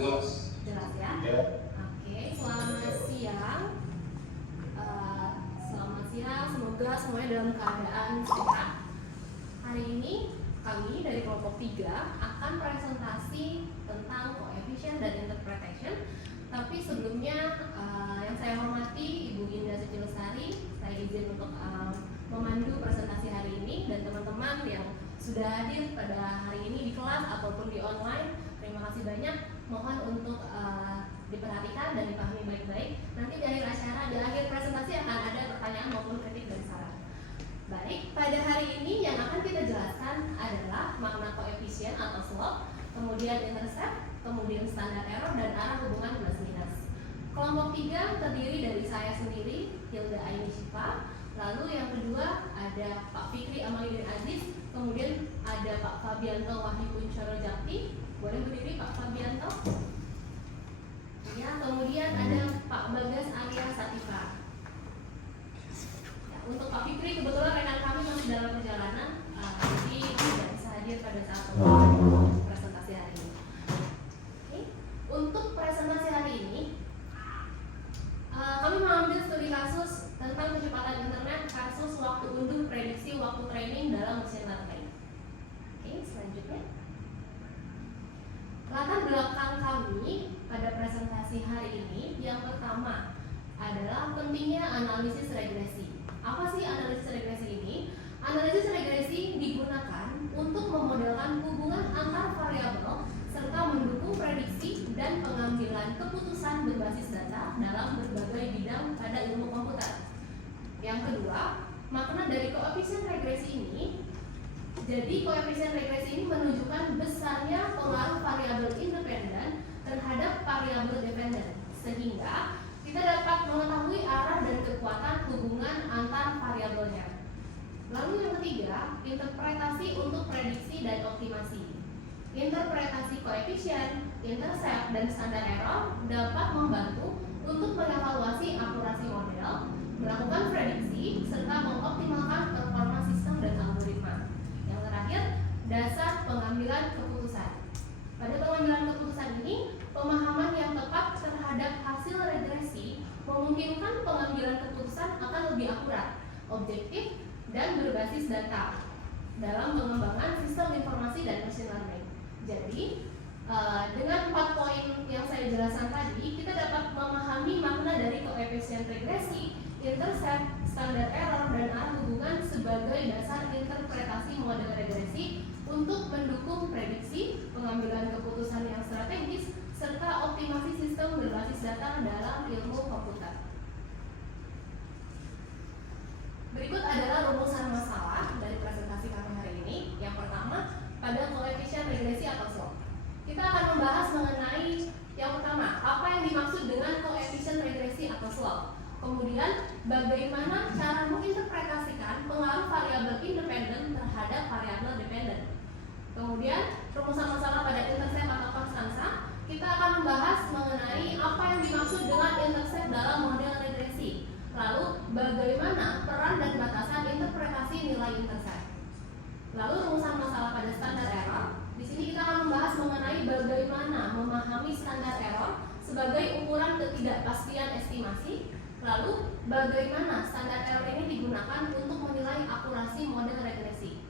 Jelas ya? Oke, selamat siang. Selamat siang, semoga semuanya dalam keadaan sehat. Hari ini kami dari kelompok 3 akan presentasi tentang coefficient dan interpretation. Tapi sebelumnya yang saya hormati Ibu Indah Suci Lestari, saya izin untuk memandu presentasi hari ini, dan teman-teman yang sudah hadir pada hari ini di kelas ataupun di online, terima kasih banyak. Mohon untuk diperhatikan dan dipahami baik-baik. Nanti di akhir acara, di akhir presentasi akan ada pertanyaan maupun kritik dan saran. Baik, pada hari ini yang akan kita jelaskan adalah makna koefisien atau slope, kemudian intercept, kemudian standar error, dan arah hubungan plus minus. Kelompok 3 terdiri dari saya sendiri, Hilda Aini Syifa. Lalu yang kedua ada Pak Fikri Amaludin Aziz, kemudian ada Pak Fabianto Wahyu Kuncoro Jakti. Boleh berdiri Pak Fabianto? Ya, kemudian ada Pak Bagas Arya Sativa. Ya, untuk Pak Fikri kebetulan rekan kami masih dalam perjalanan, jadi tidak bisa hadir pada saat presentasi hari ini. Oke. Untuk presentasi hari ini, kami mengambil studi kasus tentang kecepatan internet kasus waktu unduh prediksi waktu training dalam mesin learning. Oke, selanjutnya. Latar belakang kami pada presentasi hari ini, yang pertama adalah pentingnya analisis regresi. Apa sih analisis regresi ini? Analisis regresi digunakan untuk memodelkan hubungan antar variabel serta mendukung prediksi dan pengambilan keputusan berbasis data dalam berbagai bidang pada ilmu komputer. Yang kedua, makna dari koefisien regresi ini. Jadi koefisien regresi ini menunjukkan besarnya pengaruh variabel independen terhadap variabel dependen, sehingga kita dapat mengetahui arah dan kekuatan hubungan antar variabelnya. Lalu yang ketiga, interpretasi untuk prediksi dan optimasi. Interpretasi koefisien, intercept, dan standar error dapat membantu untuk mengevaluasi akurasi model, melakukan prediksi, serta mengoptimalkan performa sistem dan algoritma. Yang terakhir, dasar pengambilan keputusan. Pada pengambilan keputusan ini, pemahaman yang tepat terhadap hasil regresi memungkinkan pengambilan keputusan akan lebih akurat, objektif, dan berbasis data dalam pengembangan sistem informasi dan machine learning. Jadi, dengan 4 poin yang saya jelaskan tadi, kita dapat memahami makna dari koefisien regresi, intercept, standar error, dan arah hubungan sebagai dasar interpretasi model regresi untuk mendukung prediksi, pengambilan keputusan yang strategis, serta optimasi sistem berbasis data dalam ilmu komputer. Berikut adalah rumusan masalah dari presentasi kami hari ini. Yang pertama, pada koefisien regresi atau slope. Kita akan membahas mengenai yang pertama, apa yang dimaksud dengan koefisien regresi atau slope. Kemudian, bagaimana cara menginterpretasikan pengaruh variabel independen terhadap variabel dependen. Kemudian, rumusan masalah pada intercept atau konstansa. Kita akan membahas mengenai apa yang dimaksud dengan intercept dalam model regresi. Lalu, bagaimana peran dan batasan interpretasi nilai intercept. Lalu, rumusan masalah pada standar error. Di sini kita akan membahas mengenai bagaimana memahami standar error sebagai ukuran ketidakpastian estimasi. Lalu, bagaimana standar error ini digunakan untuk menilai akurasi model regresi.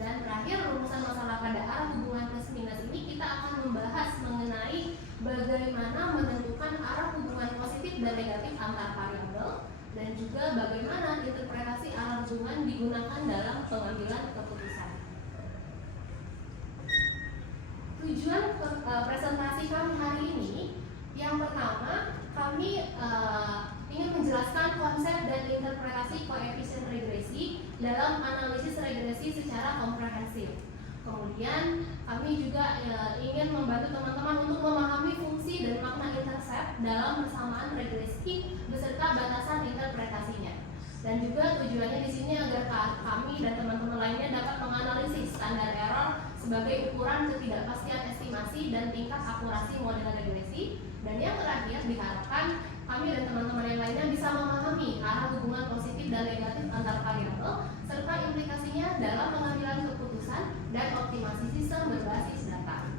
Dan terakhir, rumusan masalah pada arah hubungan plus minus ini kita akan membahas mengenai bagaimana menentukan arah hubungan positif dan negatif antar variabel, dan juga bagaimana interpretasi arah hubungan digunakan dalam pengambilan keputusan. Tujuan presentasi kami hari ini, yang pertama, kami ingin menjelaskan konsep dan interpretasi koefisien regresi dalam analisis regresi secara komprehensif. Kemudian kami juga ingin membantu teman-teman untuk memahami fungsi dan makna intercept dalam persamaan regresi beserta batasan interpretasinya. Dan juga tujuannya di sini agar kami dan teman-teman lainnya dapat menganalisis standar error sebagai ukuran ketidakpastian estimasi dan tingkat akurasi model regresi. Dan yang terakhir, diharapkan kami dan teman-teman yang lainnya bisa memahami arah hubungan positif dan negatif antar variabel serta implikasinya dalam pengambilan keputusan dan optimasi sistem berbasis data.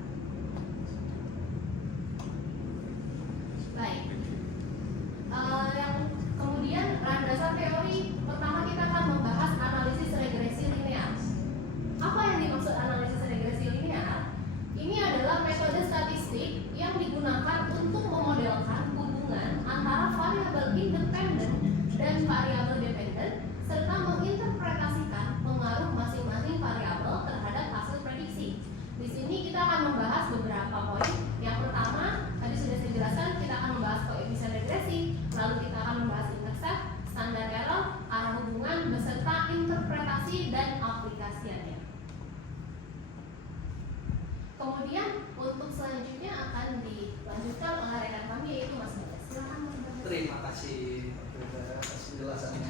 penjelasannya.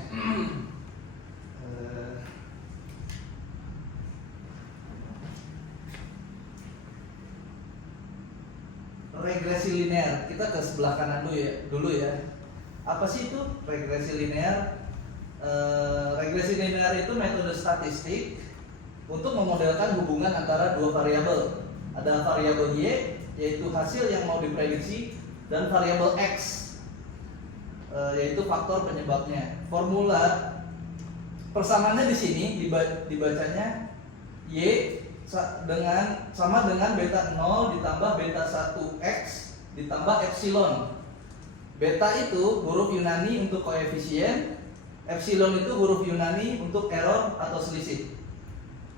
Regresi linear, kita ke sebelah kanan dulu ya. Apa sih itu regresi linear? Regresi linear itu metode statistik untuk memodelkan hubungan antara dua variabel. Ada variabel y, yaitu hasil yang mau diprediksi, dan variabel x, yaitu faktor penyebabnya. Formula persamaannya di sini dibacanya y sama dengan beta 0 ditambah beta 1x ditambah epsilon. Beta itu huruf Yunani untuk koefisien, epsilon itu huruf Yunani untuk error atau selisih.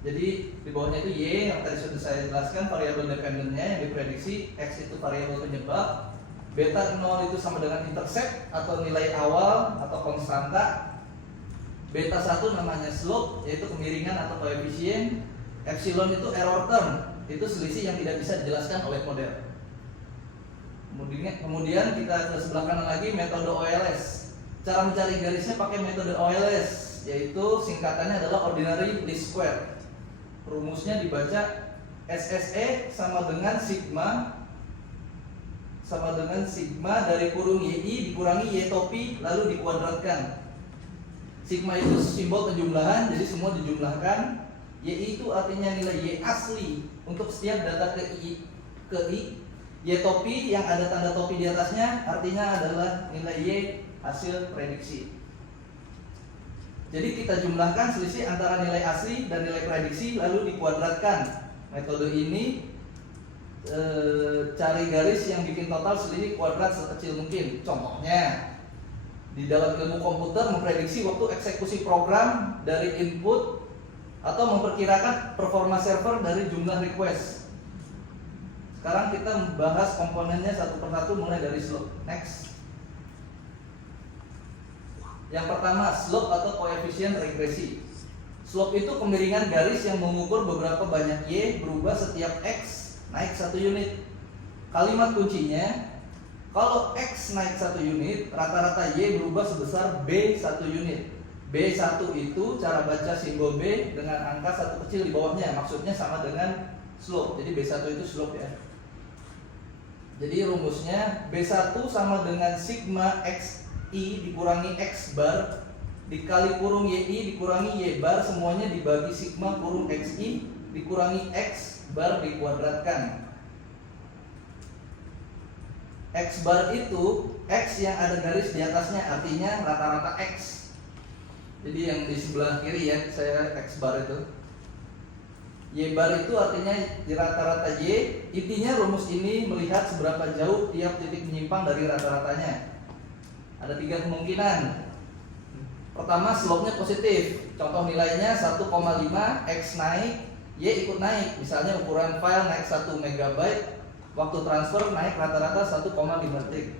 Jadi di bawahnya itu y yang tadi sudah saya jelaskan, variabel dependennya yang diprediksi, x itu variabel penyebab, beta 0 itu sama dengan intercept atau nilai awal atau konstanta, beta 1 namanya slope yaitu kemiringan atau koefisien, epsilon itu error term, itu selisih yang tidak bisa dijelaskan oleh model. Kemudian kita ke sebelah kanan lagi, metode OLS. Cara mencari garisnya pakai metode OLS, yaitu singkatannya adalah ordinary least square. Rumusnya dibaca SSE sama dengan sigma dari kurung YI dikurangi Y topi lalu dikuadratkan. Sigma itu simbol penjumlahan, jadi semua dijumlahkan. Y itu artinya nilai Y asli untuk setiap data ke I. Y topi yang ada tanda topi di atasnya artinya adalah nilai Y hasil prediksi. Jadi kita jumlahkan selisih antara nilai asli dan nilai prediksi lalu dikuadratkan. Metode ini cari garis yang bikin total selisih kuadrat sekecil mungkin. Contohnya di dalam ilmu komputer memprediksi waktu eksekusi program dari input atau memperkirakan performa server dari jumlah request. Sekarang kita membahas komponennya satu persatu mulai dari slope. Next. Yang pertama, slope atau koefisien regresi. Slope itu kemiringan garis yang mengukur beberapa banyak y berubah setiap x naik 1 unit. Kalimat kuncinya, kalau x naik 1 unit, rata-rata y berubah sebesar b 1 unit. B1 itu cara baca simbol B dengan angka satu kecil di bawahnya, maksudnya sama dengan slope. Jadi B1 itu slope ya. Jadi rumusnya B1 sama dengan sigma XI dikurangi X bar dikali kurung YI dikurangi Y bar, semuanya dibagi sigma kurung XI dikurangi X bar dikuadratkan. X bar itu X yang ada garis di atasnya, artinya rata-rata X. Jadi yang di sebelah kiri ya, saya X bar itu. Y bar itu artinya di rata-rata Y. Intinya rumus ini melihat seberapa jauh tiap titik menyimpang dari rata-ratanya. Ada 3 kemungkinan. Pertama, slope-nya positif. Contoh nilainya 1,5, X naik, Y ikut naik. Misalnya ukuran file naik 1 MB, waktu transfer naik rata-rata 1,5 detik.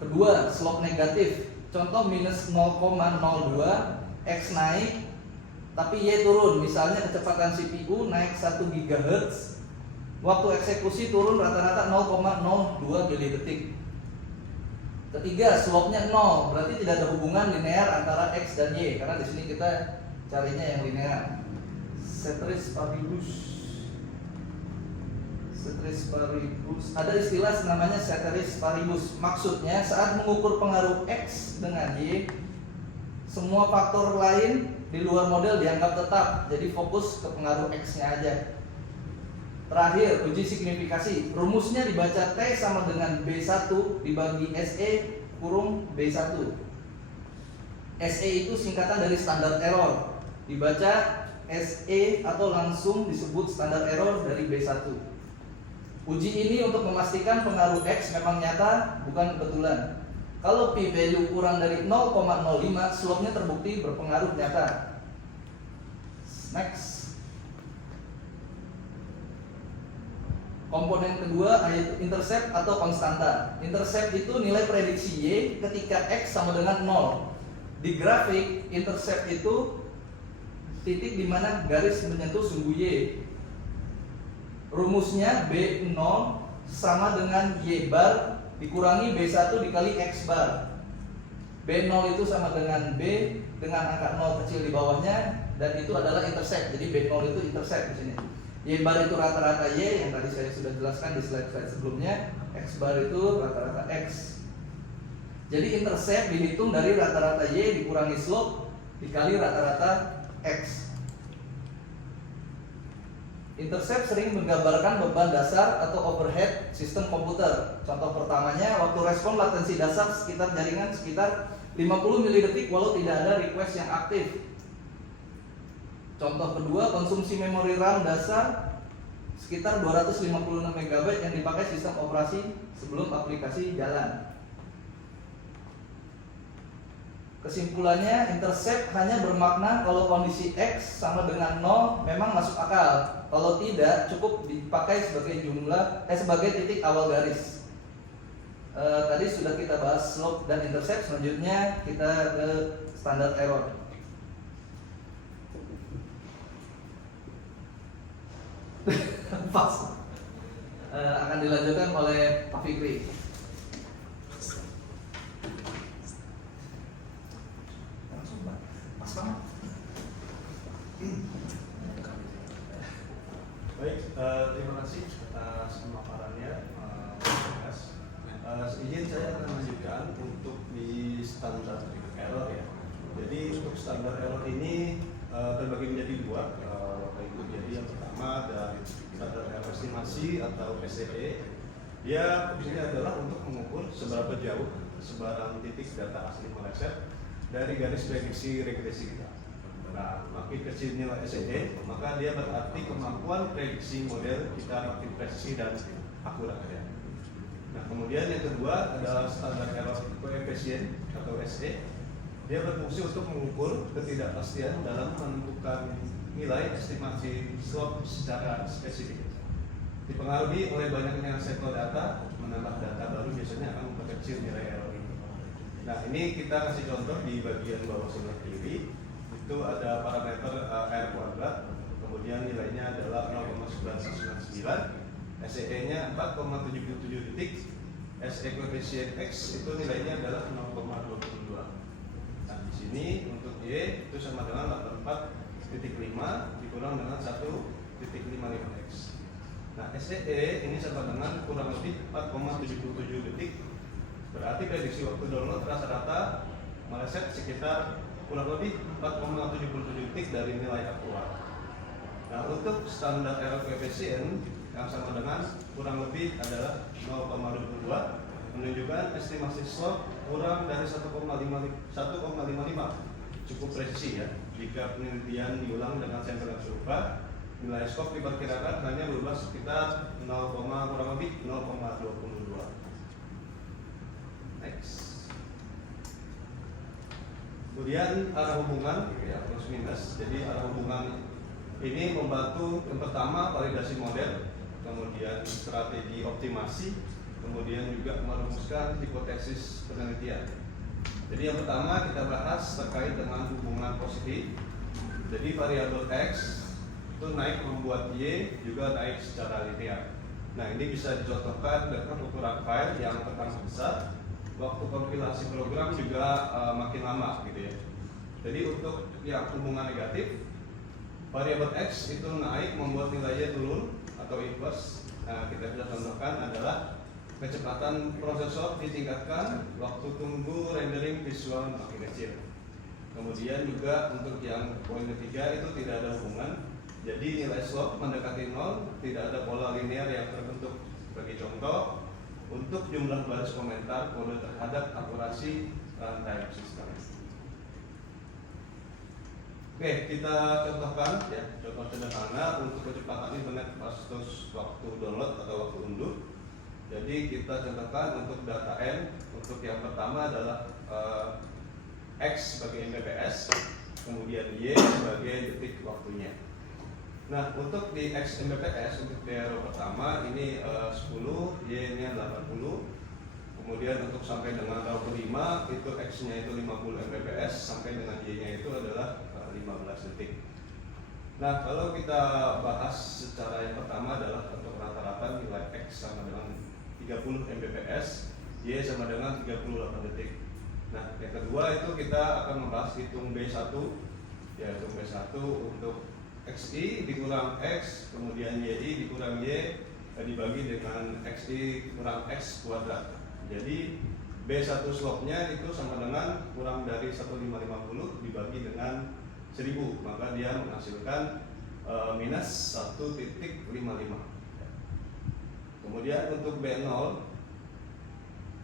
Kedua, slope negatif. Contoh minus 0,02, X naik tapi Y turun. Misalnya kecepatan CPU naik 1 GHz, waktu eksekusi turun rata-rata 0,02 milidetik. Ketiga, slope-nya 0, berarti tidak ada hubungan linear antara X dan Y, karena di sini kita carinya yang linear. Ceteris paribus. Ada istilah namanya ceteris paribus. Maksudnya saat mengukur pengaruh X dengan Y, semua faktor lain di luar model dianggap tetap. Jadi fokus ke pengaruh X-nya aja. Terakhir, uji signifikasi. Rumusnya dibaca T sama dengan B1 dibagi SE kurung B1. SE itu singkatan dari standar error. Dibaca SE atau langsung disebut standar error dari B1. Uji ini untuk memastikan pengaruh X memang nyata, bukan kebetulan. Kalau p-value kurang dari 0,05, slope-nya terbukti berpengaruh nyata. Next. Komponen kedua yaitu intercept atau konstanta. Intercept itu nilai prediksi Y ketika X sama dengan 0. Di grafik, intercept itu titik di mana garis menyentuh sumbu Y. Rumusnya B0 sama dengan Y bar dikurangi B1 dikali X bar. B0 itu sama dengan B dengan angka 0 kecil di bawahnya, dan itu adalah intercept. Jadi B0 itu intercept di sini. Y bar itu rata-rata Y yang tadi saya sudah jelaskan di slide-slide sebelumnya. X bar itu rata-rata X. Jadi intercept dihitung dari rata-rata Y dikurangi slope dikali rata-rata X. Intercept sering menggambarkan beban dasar atau overhead sistem komputer. Contoh pertamanya, waktu respon latensi dasar sekitar jaringan sekitar 50 milidetik walau tidak ada request yang aktif. Contoh kedua, konsumsi memori RAM dasar sekitar 256 MB yang dipakai sistem operasi sebelum aplikasi jalan. Kesimpulannya, intercept hanya bermakna kalau kondisi X sama dengan 0 memang masuk akal. Kalau tidak, cukup dipakai sebagai sebagai titik awal garis. Tadi sudah kita bahas slope dan intercept. Selanjutnya kita ke standar error. Pas. Akan dilanjutkan oleh Pak Fikri. Baik, terima kasih atas pemaparannya, Mas. Izin saya akan lanjutkan untuk di standar error ya. Jadi untuk standar error ini terbagi menjadi dua, Bapak Ibu. Jadi yang pertama ada standar error estimasi atau SEE. Dia fungsinya adalah untuk mengukur seberapa jauh sebarang titik data asli meleset dari garis prediksi regresi kita. Nah, makin kecil nilai SEE, maka dia berarti kemampuan prediksi model kita makin presisi dan akurat ya. Nah, kemudian yang kedua adalah standar error koefisien atau SE. Dia berfungsi untuk mengukur ketidakpastian dalam menentukan nilai estimasi slope secara spesifik. Dipengaruhi oleh banyaknya sampel data, menambah data baru biasanya akan memperkecil nilai error ini. Nah, ini kita kasih contoh di bagian bawah sebelah kiri. Itu ada parameter R kuadrat, kemudian nilainya adalah 0,999, SEE-nya 4,77 detik, SE koefisien X itu nilainya adalah 0,22. Nah, di sini untuk Y itu sama dengan 84,5 dikurang dengan 1,55X. Nah, SEE ini sama dengan kurang lebih 4,77 detik. Berarti prediksi waktu download rata-rata meleset sekitar kurang lebih 4,77 detik dari nilai aktual. Nah, untuk standar error koefisien yang sama dengan kurang lebih adalah 0,22, menunjukkan estimasi slope kurang dari 1,55. Cukup presisi ya. Jika penelitian diulang dengan sampel yang serupa, nilai skop diperkirakan hanya berubah sekitar kurang lebih 0,22. Next. Kemudian arah hubungan ya, plus minus. Jadi arah hubungan ini membantu yang pertama validasi model, kemudian strategi optimasi, kemudian juga merumuskan hipotesis penelitian. Jadi yang pertama kita bahas terkait dengan hubungan positif. Jadi variabel X itu naik membuat Y juga naik secara linear. Nah, ini bisa dicontohkan dengan ukuran file yang pertama besar. Waktu kompilasi program juga makin lama gitu ya. Jadi untuk yang hubungan negatif, variabel X itu naik membuat nilainya turun atau inverse. Nah, kita bisa contohkan adalah kecepatan prosesor ditingkatkan, waktu tunggu rendering visual makin kecil. Kemudian juga untuk yang poin ketiga itu tidak ada hubungan. Jadi nilai slope mendekati 0, tidak ada pola linear yang terbentuk. Sebagai contoh, untuk jumlah baris komentar kode terhadap akurasi runtime system. Oke, kita contohkan ya, contoh sederhana untuk kecepatan internet versus waktu download atau waktu unduh. Jadi kita contohkan untuk data N, untuk yang pertama adalah X sebagai Mbps, kemudian Y sebagai detik waktunya. Nah, untuk di X Mbps untuk di row pertama ini 10, Y-nya 80. Kemudian untuk sampai dengan row kelima itu X-nya itu 50 Mbps, sampai dengan Y-nya itu adalah 15 detik. Nah, kalau kita bahas secara yang pertama adalah untuk rata-rata nilai X sama dengan 30 Mbps, Y sama dengan 38 detik. Nah, yang kedua itu kita akan membahas hitung B1, ya hitung B1 untuk XI dikurang X, kemudian YI dikurang Y dibagi dengan XI kurang X kuadrat. Jadi B1 slope-nya itu sama dengan kurang dari 1550 dibagi dengan 1000, maka dia menghasilkan minus 1,55. Kemudian untuk B0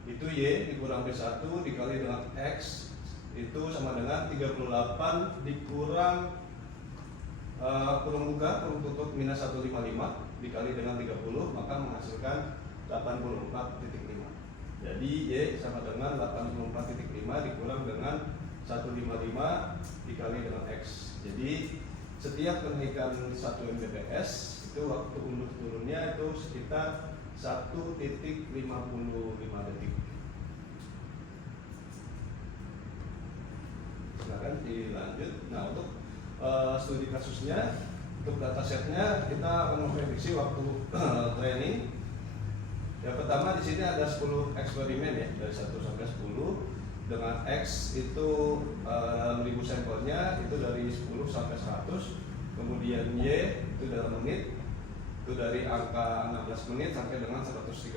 itu Y dikurang B1 dikali dengan X itu sama dengan 38 dikurang kurung buka, kurung tutup minus 155 dikali dengan 30, maka menghasilkan 84,5. Jadi Y sama dengan 84,5 dikurang dengan 155 dikali dengan X. Jadi setiap kenaikan 1 Mbps itu waktu undur turunnya itu sekitar 1,55 detik. Silakan dilanjut. Nah, untuk studi kasusnya, untuk datasetnya kita akan memprediksi waktu training. Yang pertama di sini ada 10 eksperimen ya, dari 1 sampai 10 dengan X itu dalam 1000 sampelnya itu dari 10 sampai 100. Kemudian Y itu dalam menit itu dari angka 16 menit sampai dengan 138.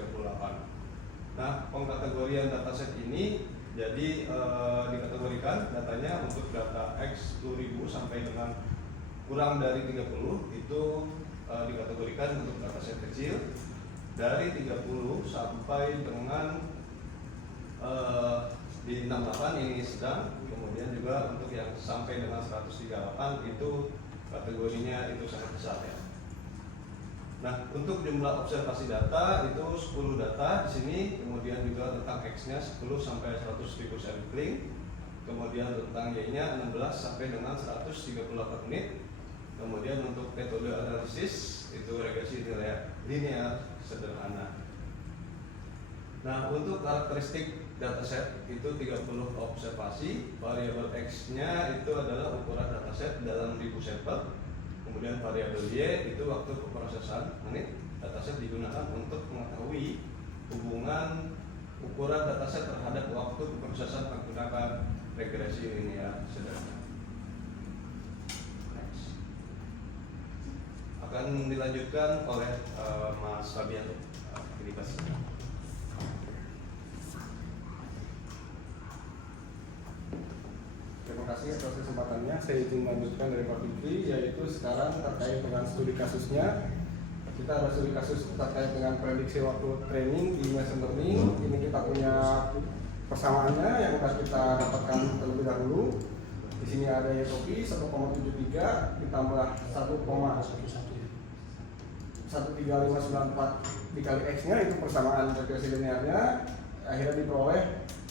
Nah, pengkategorian dataset ini jadi dikategorikan datanya untuk data X 10.000 sampai dengan kurang dari 30 itu dikategorikan untuk dataset kecil. Dari 30 sampai dengan di 68 ini sedang, kemudian juga untuk yang sampai dengan 138 itu kategorinya itu sangat besar ya. Nah, untuk jumlah observasi data itu 10 data di sini, kemudian juga tentang X-nya 10 sampai 100.000 sampling, kemudian tentang Y-nya 16 sampai dengan 138 menit. Kemudian untuk metode analisis itu regresi linear sederhana. Nah, untuk karakteristik dataset itu 30 observasi, variabel X-nya itu adalah ukuran dataset dalam 1000 sampel. Kemudian variabel Y itu waktu pemrosesan menit. Dataset digunakan untuk mengetahui hubungan ukuran dataset terhadap waktu pemrosesan menggunakan regresi linear sederhana. Next. Akan dilanjutkan oleh Mas Fabian. Terima kasih. Terima kasih atas kesempatannya. Saya izin melanjutkan dari Pak Fikri, yaitu sekarang terkait dengan studi kasusnya. Kita ada studi kasus terkait dengan prediksi waktu training di machine learning. Ini kita punya persamaannya yang sudah kita dapatkan terlebih dahulu. Di sini ada Y-copy 1,73 ditambah 1,13594 dikali X-nya, itu persamaan regresi linearnya. Akhirnya diperoleh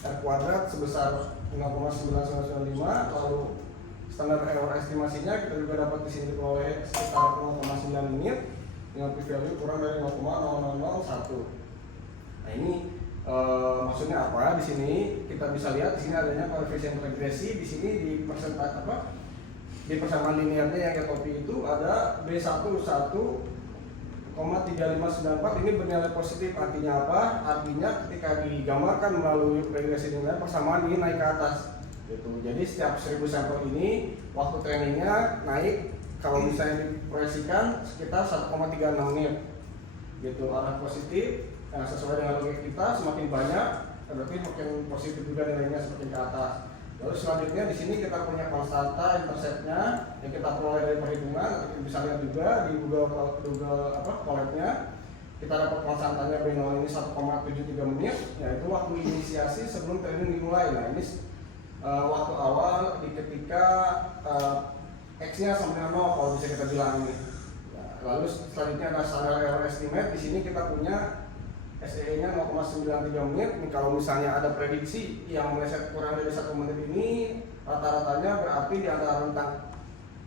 R kuadrat sebesar 0,9995, lalu standar error estimasinya kita juga dapat di sini diperoleh sekitar 0,9 menit dengan p-value kurang dari 0,0001. Nah, ini maksudnya apa? Di sini kita bisa lihat di sini adanya koefisien regresi. Di sini di persentase di persamaan linearnya yang Y-copy itu ada B1 1,3594, ini bernilai positif. Artinya apa? Artinya ketika digambarkan melalui regresi linear, persamaan ini naik ke atas gitu. Jadi setiap 1000 sampel ini waktu trainingnya naik, kalau misalnya diproyeksikan sekitar 1,36 menit gitu, arah positif. Nah, sesuai dengan logika kita, semakin banyak berarti makin positif juga nilainya, semakin ke atas. Lalu selanjutnya di sini kita punya konstanta interceptnya yang kita peroleh dari perhitungan. Kita bisa lihat juga di Google Colab-nya. Kita dapat konstantanya B0 ini 1,73 menit, yaitu waktu inisiasi sebelum training dimulai. Nah, ini waktu awal ketika X-nya sama dengan 0 kalau bisa kita bilang ini. Nah, lalu selanjutnya ada standar error estimate. Di sini kita punya SEE-nya 0,93 menit. Ini kalau misalnya ada prediksi yang meleset kurang dari 1 menit ini, rata-ratanya berarti di antara rentang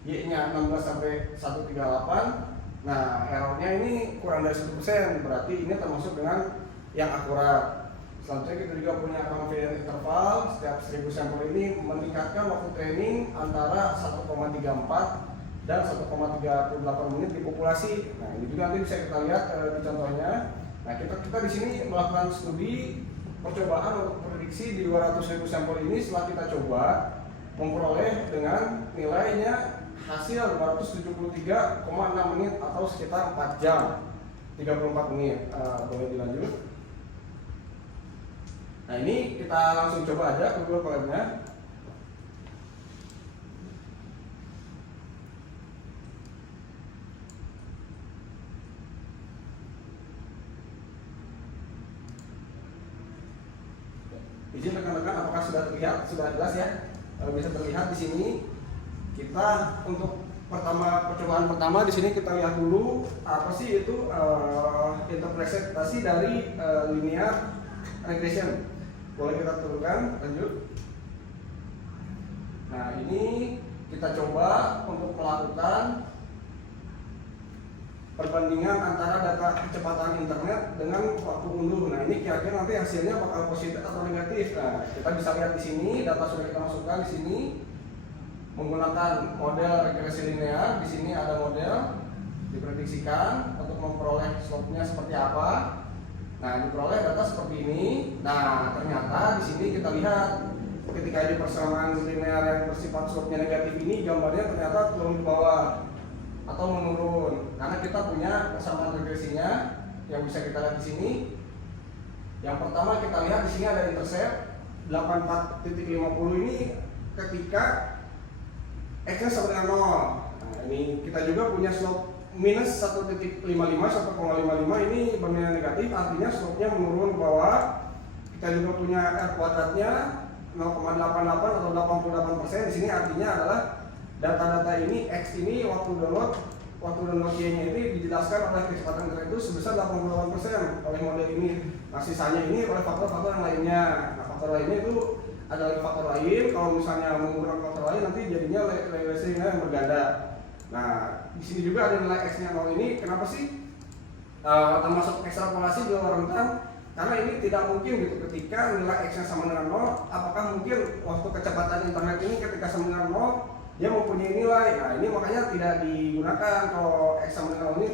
Y-nya 16 sampai 138. Nah, errornya ini kurang dari 1%, berarti ini termasuk dengan yang akurat. Selanjutnya kita juga punya confidence interval. Setiap 1000 sampel ini meningkatkan waktu training antara 1,34 dan 1,38 menit di populasi. Nah, ini juga nanti bisa kita lihat di contohnya. Nah, kita di sini melakukan studi percobaan untuk prediksi di 200.000 sampel ini setelah kita coba memperoleh dengan nilainya hasil 273,6 menit atau sekitar 4 jam 34 menit. Boleh dilanjut. Nah ini kita langsung coba aja Google Colab-nya. Izin rekan-rekan, apakah sudah terlihat? Sudah jelas ya? Bisa terlihat di sini. Kita untuk percobaan pertama di sini kita lihat dulu apa sih itu interpretasi dari linear regression. Boleh kita turunkan, lanjut. Nah ini kita coba untuk melakukan perbandingan antara data kecepatan internet dengan waktu unduh. Nah ini kira-kira nanti hasilnya bakal positif atau negatif. Nah kita bisa lihat di sini data sudah kita masukkan di sini menggunakan model regresi linear. Di sini ada model diprediksikan untuk memperoleh slope-nya seperti apa. Nah diperoleh data seperti ini. Nah ternyata di sini kita lihat ketika di persamaan linear yang bersifat slope-nya negatif ini gambarnya ternyata turun ke bawah atau menurun karena kita punya persamaan regresinya yang bisa kita lihat di sini. Yang pertama kita lihat di sini ada intercept 84.50 ini ketika x-nya sama dengan 0. Nah, ini kita juga punya slope minus 1.55 sampai 0,55 ini bernilai negatif, artinya slope-nya menurun ke bawah. Kita juga punya R kuadratnya 0,88 atau 88%. Di sini artinya adalah data-data ini X ini waktu download Y-nya ini dijelaskan oleh kecepatan internet itu sebesar 88% oleh model ini. Nah sisanya ini oleh faktor-faktor yang lainnya. Nah faktor lainnya itu ada lagi faktor lain. Kalau misalnya menggunakan faktor lain nanti jadinya regresi yang berganda. Nah di sini juga ada nilai X-nya 0 ini. Kenapa sih termasuk ekstrapolasi di luar rentang? Karena ini tidak mungkin gitu ketika nilai X-nya sama dengan 0. Apakah mungkin waktu kecepatan internet ini ketika sama dengan 0 dia mempunyai nilai? Nah ini makanya tidak digunakan. Kalau X sama dengan 0 ini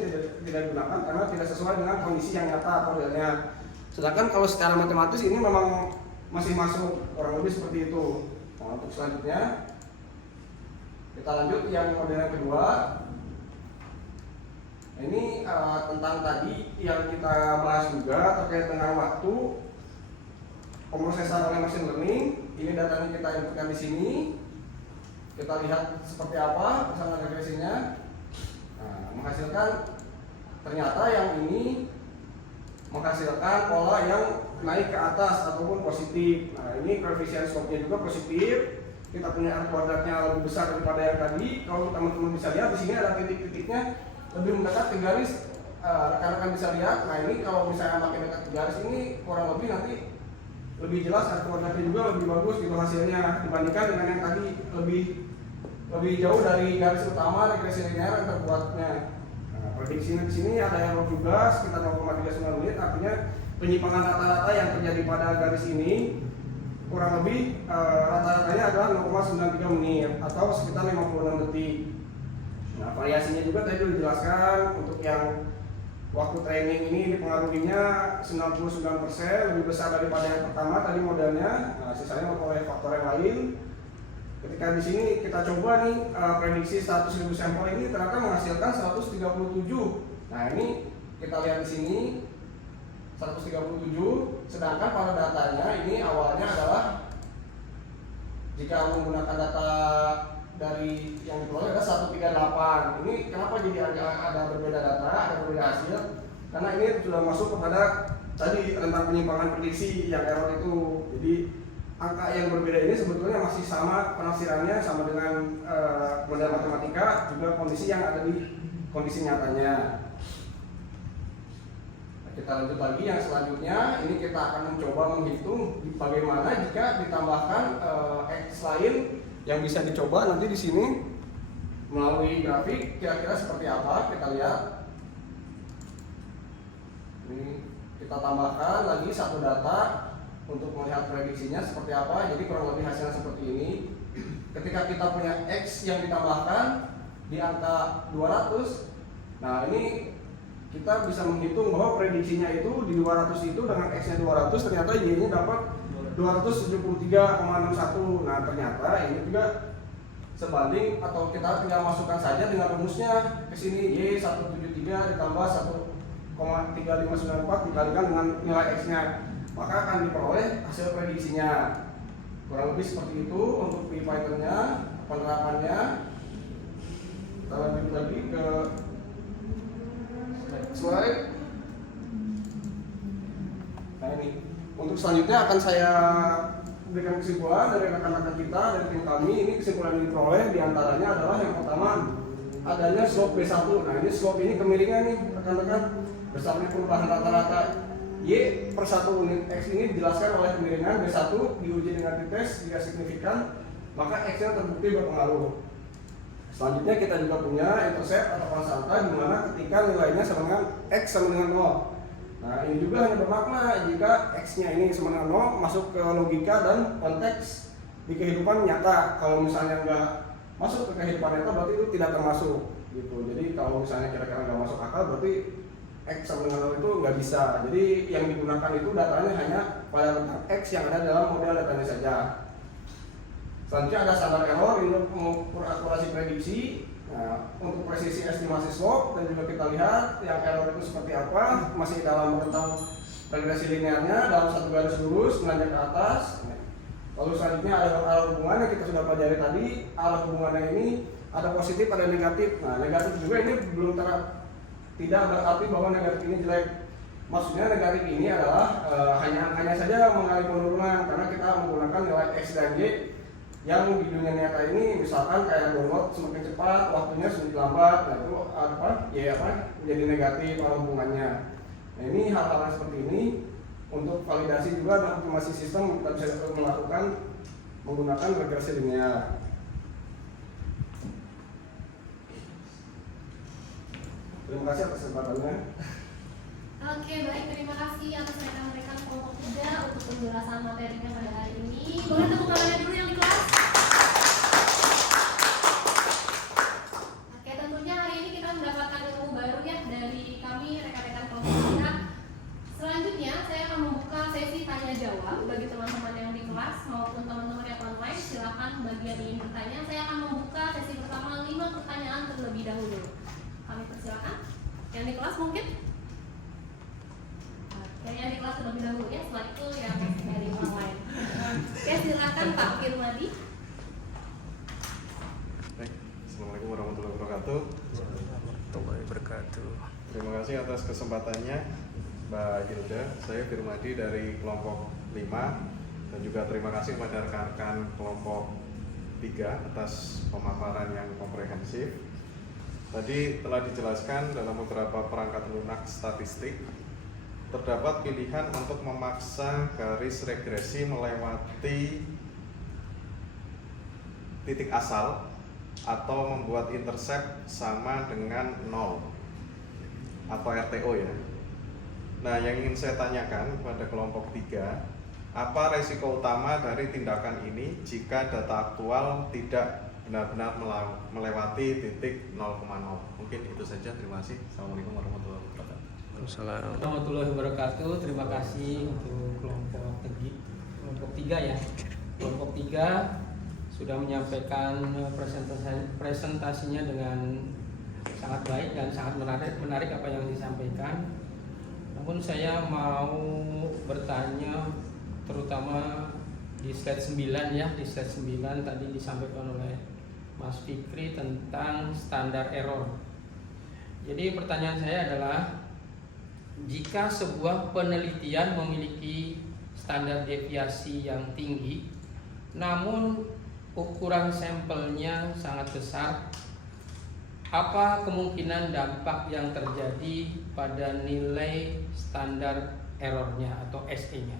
tidak digunakan karena tidak sesuai dengan kondisi yang nyata atau realnya. Sedangkan kalau secara matematis ini memang masih masuk, kurang lebih seperti itu. Nah, untuk selanjutnya kita lanjut yang model yang kedua. Ini tentang tadi yang kita bahas juga terkait dengan waktu pemrosesan oleh machine learning. Ini datanya kita inputkan di sini. Kita lihat seperti apa persamaan regresinya. Nah, menghasilkan ternyata yang ini menghasilkan pola yang naik ke atas ataupun positif. Nah, ini koefisien slope-nya juga positif. Kita punya R kuadratnya lebih besar daripada yang tadi. Kalau teman-teman bisa lihat di sini ada titik-titiknya lebih mendekat ke garis. Rekan-rekan bisa lihat. Nah, ini kalau misalnya makin dekat ke garis ini kurang lebih nanti lebih jelas, R kuadratnya juga lebih bagus gitu hasilnya dibandingkan dengan yang tadi lebih jauh dari garis utama regresi linear yang terbuatnya. Nah, prediksinya di sini ada error juga sekitar 0,39 menit, artinya penyimpangan rata-rata yang terjadi pada garis ini kurang lebih rata-ratanya adalah 0,93 menit atau sekitar 56 detik. Nah, variasinya juga tadi sudah dijelaskan. Untuk yang waktu training ini dipengaruhinya 99%, lebih besar daripada yang pertama tadi modelnya. Nah, sisanya oleh faktor yang lain. Ketika di sini kita coba nih prediksi 100.000 sampel ini ternyata menghasilkan 137. Nah, ini kita lihat di sini 137, sedangkan pada datanya ini awalnya adalah jika menggunakan data dari yang diperoleh ada 138. Ini kenapa jadi ada berbeda data, ada berbeda hasil? Karena ini sudah masuk kepada tadi tentang penyimpangan prediksi yang error itu. Jadi angka yang berbeda ini sebetulnya masih sama penafsirannya, sama dengan model matematika, juga kondisi yang ada di kondisi nyatanya. Kita lanjut lagi yang selanjutnya. Ini kita akan mencoba menghitung bagaimana jika ditambahkan X lain yang bisa dicoba nanti di sini melalui grafik kira-kira seperti apa. Kita lihat. Ini kita tambahkan lagi satu data untuk melihat prediksinya seperti apa. Jadi kurang lebih hasilnya seperti ini. Ketika kita punya X yang ditambahkan di angka 200, nah ini kita bisa menghitung bahwa prediksinya itu di 200 itu dengan X-nya 200 ternyata Y-nya dapat 273,61. Nah ternyata ini juga sebanding atau kita tinggal masukkan saja dengan rumusnya ke sini Y 173 ditambah 1,3594 dikalikan dengan nilai X-nya, maka akan diperoleh hasil prediksinya. Kurang lebih seperti itu untuk di Python-nya. Penerapannya kita lanjut lagi ke slide. Nah ini untuk selanjutnya akan saya berikan kesimpulan dari rekan-rekan kita dari tim kami. Ini kesimpulan yang diperoleh diantaranya adalah yang pertama adanya slope B1. Nah ini slope ini kemiringan nih rekan-rekan bersama perubahan rata-rata Y per 1 unit X ini dijelaskan oleh kemiringan B1 diuji dengan dites jika signifikan maka X-nya terbukti berpengaruh. Selanjutnya kita juga punya intercept atau konstanta di mana ketika nilainya sama dengan X sama dengan 0. Nah ini juga hanya bermakna jika X-nya ini sama dengan 0 masuk ke logika dan konteks di kehidupan nyata. Kalau misalnya nggak masuk ke kehidupan nyata berarti itu tidak termasuk gitu. Jadi kalau misalnya kira-kira nggak masuk akal berarti X sama dengan 0 itu nggak bisa. Jadi yang digunakan itu datanya hanya pada tentang X yang ada dalam model datanya saja. Selanjutnya ada standar error untuk mengukur akurasi prediksi. Nah, untuk presisi estimasi slope dan juga kita lihat yang error itu seperti apa, masih dalam rentang regresi linearnya dalam satu garis lurus menanjak ke atas. Lalu selanjutnya ada arah hubungan yang kita sudah pelajari tadi. Arah hubungannya ini ada positif ada negatif. Nah negatif juga ini belum tidak berarti bahwa negatif ini jelek. Maksudnya negatif ini adalah hanya angkanya saja mengalami penurunan karena kita menggunakan nilai X dan Y yang di dunia nyata ini misalkan kayak download semakin cepat, waktunya semakin lambat, nah itu apa? Ya apa? Menjadi negatif hubungannya. Nah ini hal-hal seperti ini untuk validasi juga dan optimasi sistem kita bisa melakukan menggunakan regresi linear. Terima kasih atas kesempatannya. Oke, baik, terima kasih atas rekan-rekan kelompok 3 untuk penjelasan materinya pada hari ini. Boleh tepuk tangannya dulu yang di kelas. Oke, tentunya hari ini kita mendapatkan ilmu baru ya dari kami rekan-rekan kelompok 3. Selanjutnya saya akan membuka sesi tanya jawab bagi teman-teman yang di kelas maupun teman-teman yang online. Silakan bagi yang ingin bertanya. Saya akan membuka sesi pertama 5 pertanyaan terlebih dahulu. Kami persilakan. Yang di kelas mungkin? Yang di kelas terlebih dahulu ya, setelah itu yang dari orang lain. Oke, silakan Pak Firmadi. Baik, Assalamualaikum warahmatullahi wabarakatuh. Terima kasih atas kesempatannya Mbak Gilda. Saya Firmadi dari kelompok 5 dan juga terima kasih kepada rekan-rekan kelompok 3 atas pemaparan yang komprehensif. Tadi telah dijelaskan dalam beberapa perangkat lunak statistik terdapat pilihan untuk memaksa garis regresi melewati titik asal atau membuat intercept sama dengan 0 atau RTO ya. Nah, yang ingin saya tanyakan kepada kelompok 3, apa resiko utama dari tindakan ini jika data aktual tidak benar-benar melewati titik 0,0? Mungkin itu saja, terima kasih. Assalamualaikum warahmatullahi wabarakatuh. Warahmatullahi wabarakatuh. Terima kasih untuk kelompok 3 ya. Kelompok 3 sudah menyampaikan presentasinya dengan sangat baik dan sangat menarik apa yang disampaikan. Namun saya mau bertanya terutama di slide 9 ya. Di slide 9 tadi disampaikan oleh Mas Fikri tentang standar error. Jadi pertanyaan saya adalah, jika sebuah penelitian memiliki standar deviasi yang tinggi, namun ukuran sampelnya sangat besar, apa kemungkinan dampak yang terjadi pada nilai standar errornya atau SE-nya?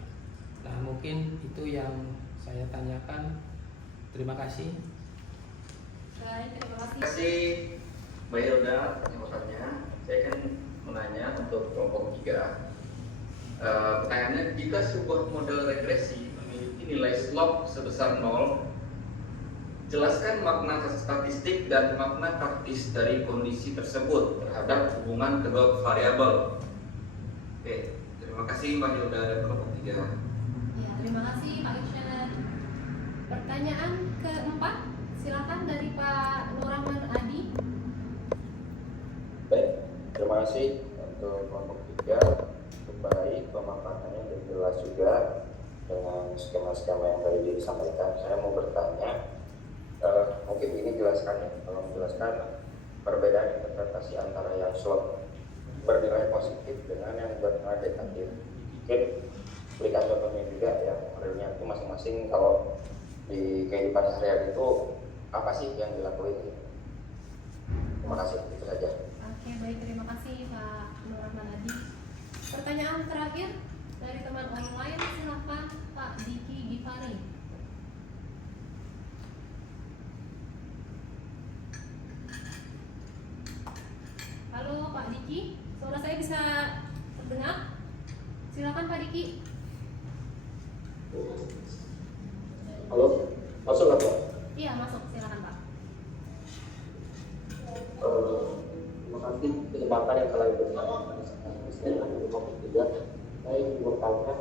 Nah, mungkin itu yang saya tanyakan. Terima kasih. Baik, terima kasih. Terima kasih Mbak Hilda penjelasannya. Saya akan menanya untuk kelompok 3. Pertanyaannya, jika sebuah model regresi memiliki nilai slope sebesar 0, Jelaskan makna statistik dan makna praktis dari kondisi tersebut terhadap hubungan kedua variabel. Oke, terima kasih Mbak Hilda dan kelompok 3. Ya, terima kasih Pak Irsyad. Pertanyaan keempat, silakan dari Pak Nurrahman Adi. Baik, terima kasih untuk kelompok 3. Baik, pemaparannya dan jelas juga dengan skema-skema yang tadi disampaikan. Saya mau bertanya, mungkin ini jelaskan ya, tolong jelaskan perbedaan interpretasi antara yang slot bernilai positif dengan yang bernilai negatif. Mungkin berikan contohnya juga ya, realnya itu masing-masing kalau di kehidupan sehari-hari itu apa sih yang dilakukan. Terima kasih, itu saja. Oke, baik, terima kasih Pak Nurrahman Adi. Pertanyaan terakhir dari teman online, silakan Pak Diki Gifari. Halo Pak Diki, suara saya bisa terdengar? Silakan Pak Diki. Halo, masuk nggak Pak? Iya, masuk, silakan Pak. Terima kasih kesempatan yang telah diberikan. Saya dari Kelompok 3. Saya ingin bertanya